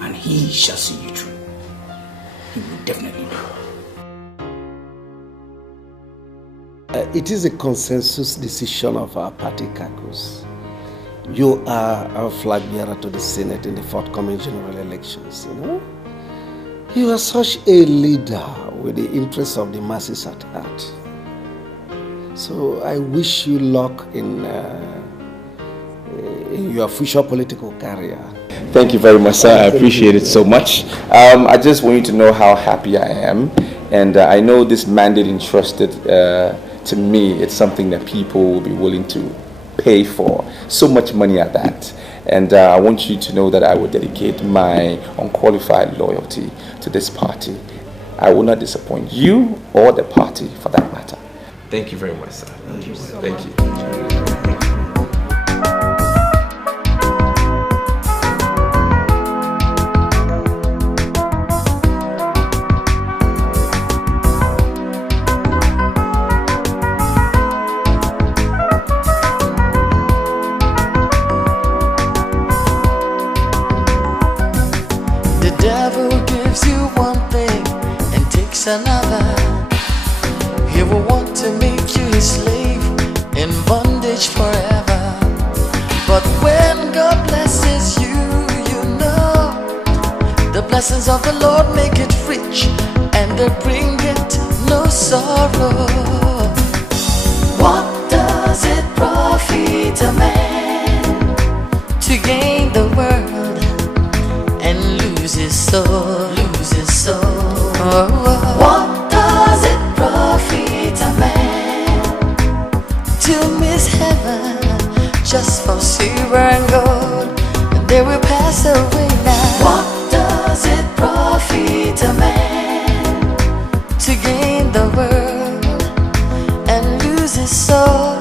And he shall see you through. He will definitely do. It is a consensus decision of our party caucus. You are our flag bearer to the Senate in the forthcoming general elections, you know? You are such a leader with the interests of the masses at heart. So I wish you luck in your future political career. Thank you very much, sir. I appreciate it so much. I just want you to know how happy I am. And I know this mandate entrusted to me, it's something that people will be willing to pay for. So much money at that. And I want you to know that I will dedicate my unqualified loyalty to this party. I will not disappoint you or the party for that matter. Thank you very much, sir. Thank you. Thank you. Another, he will want to make you his slave in bondage forever. But when God blesses you, you know the blessings of the Lord make it rich and they bring it no sorrow. What does it profit a man to gain the world and lose his soul? Lose his soul. What does it profit a man to miss heaven just for silver and gold? They will pass away now. What does it profit a man to gain the world and lose his soul?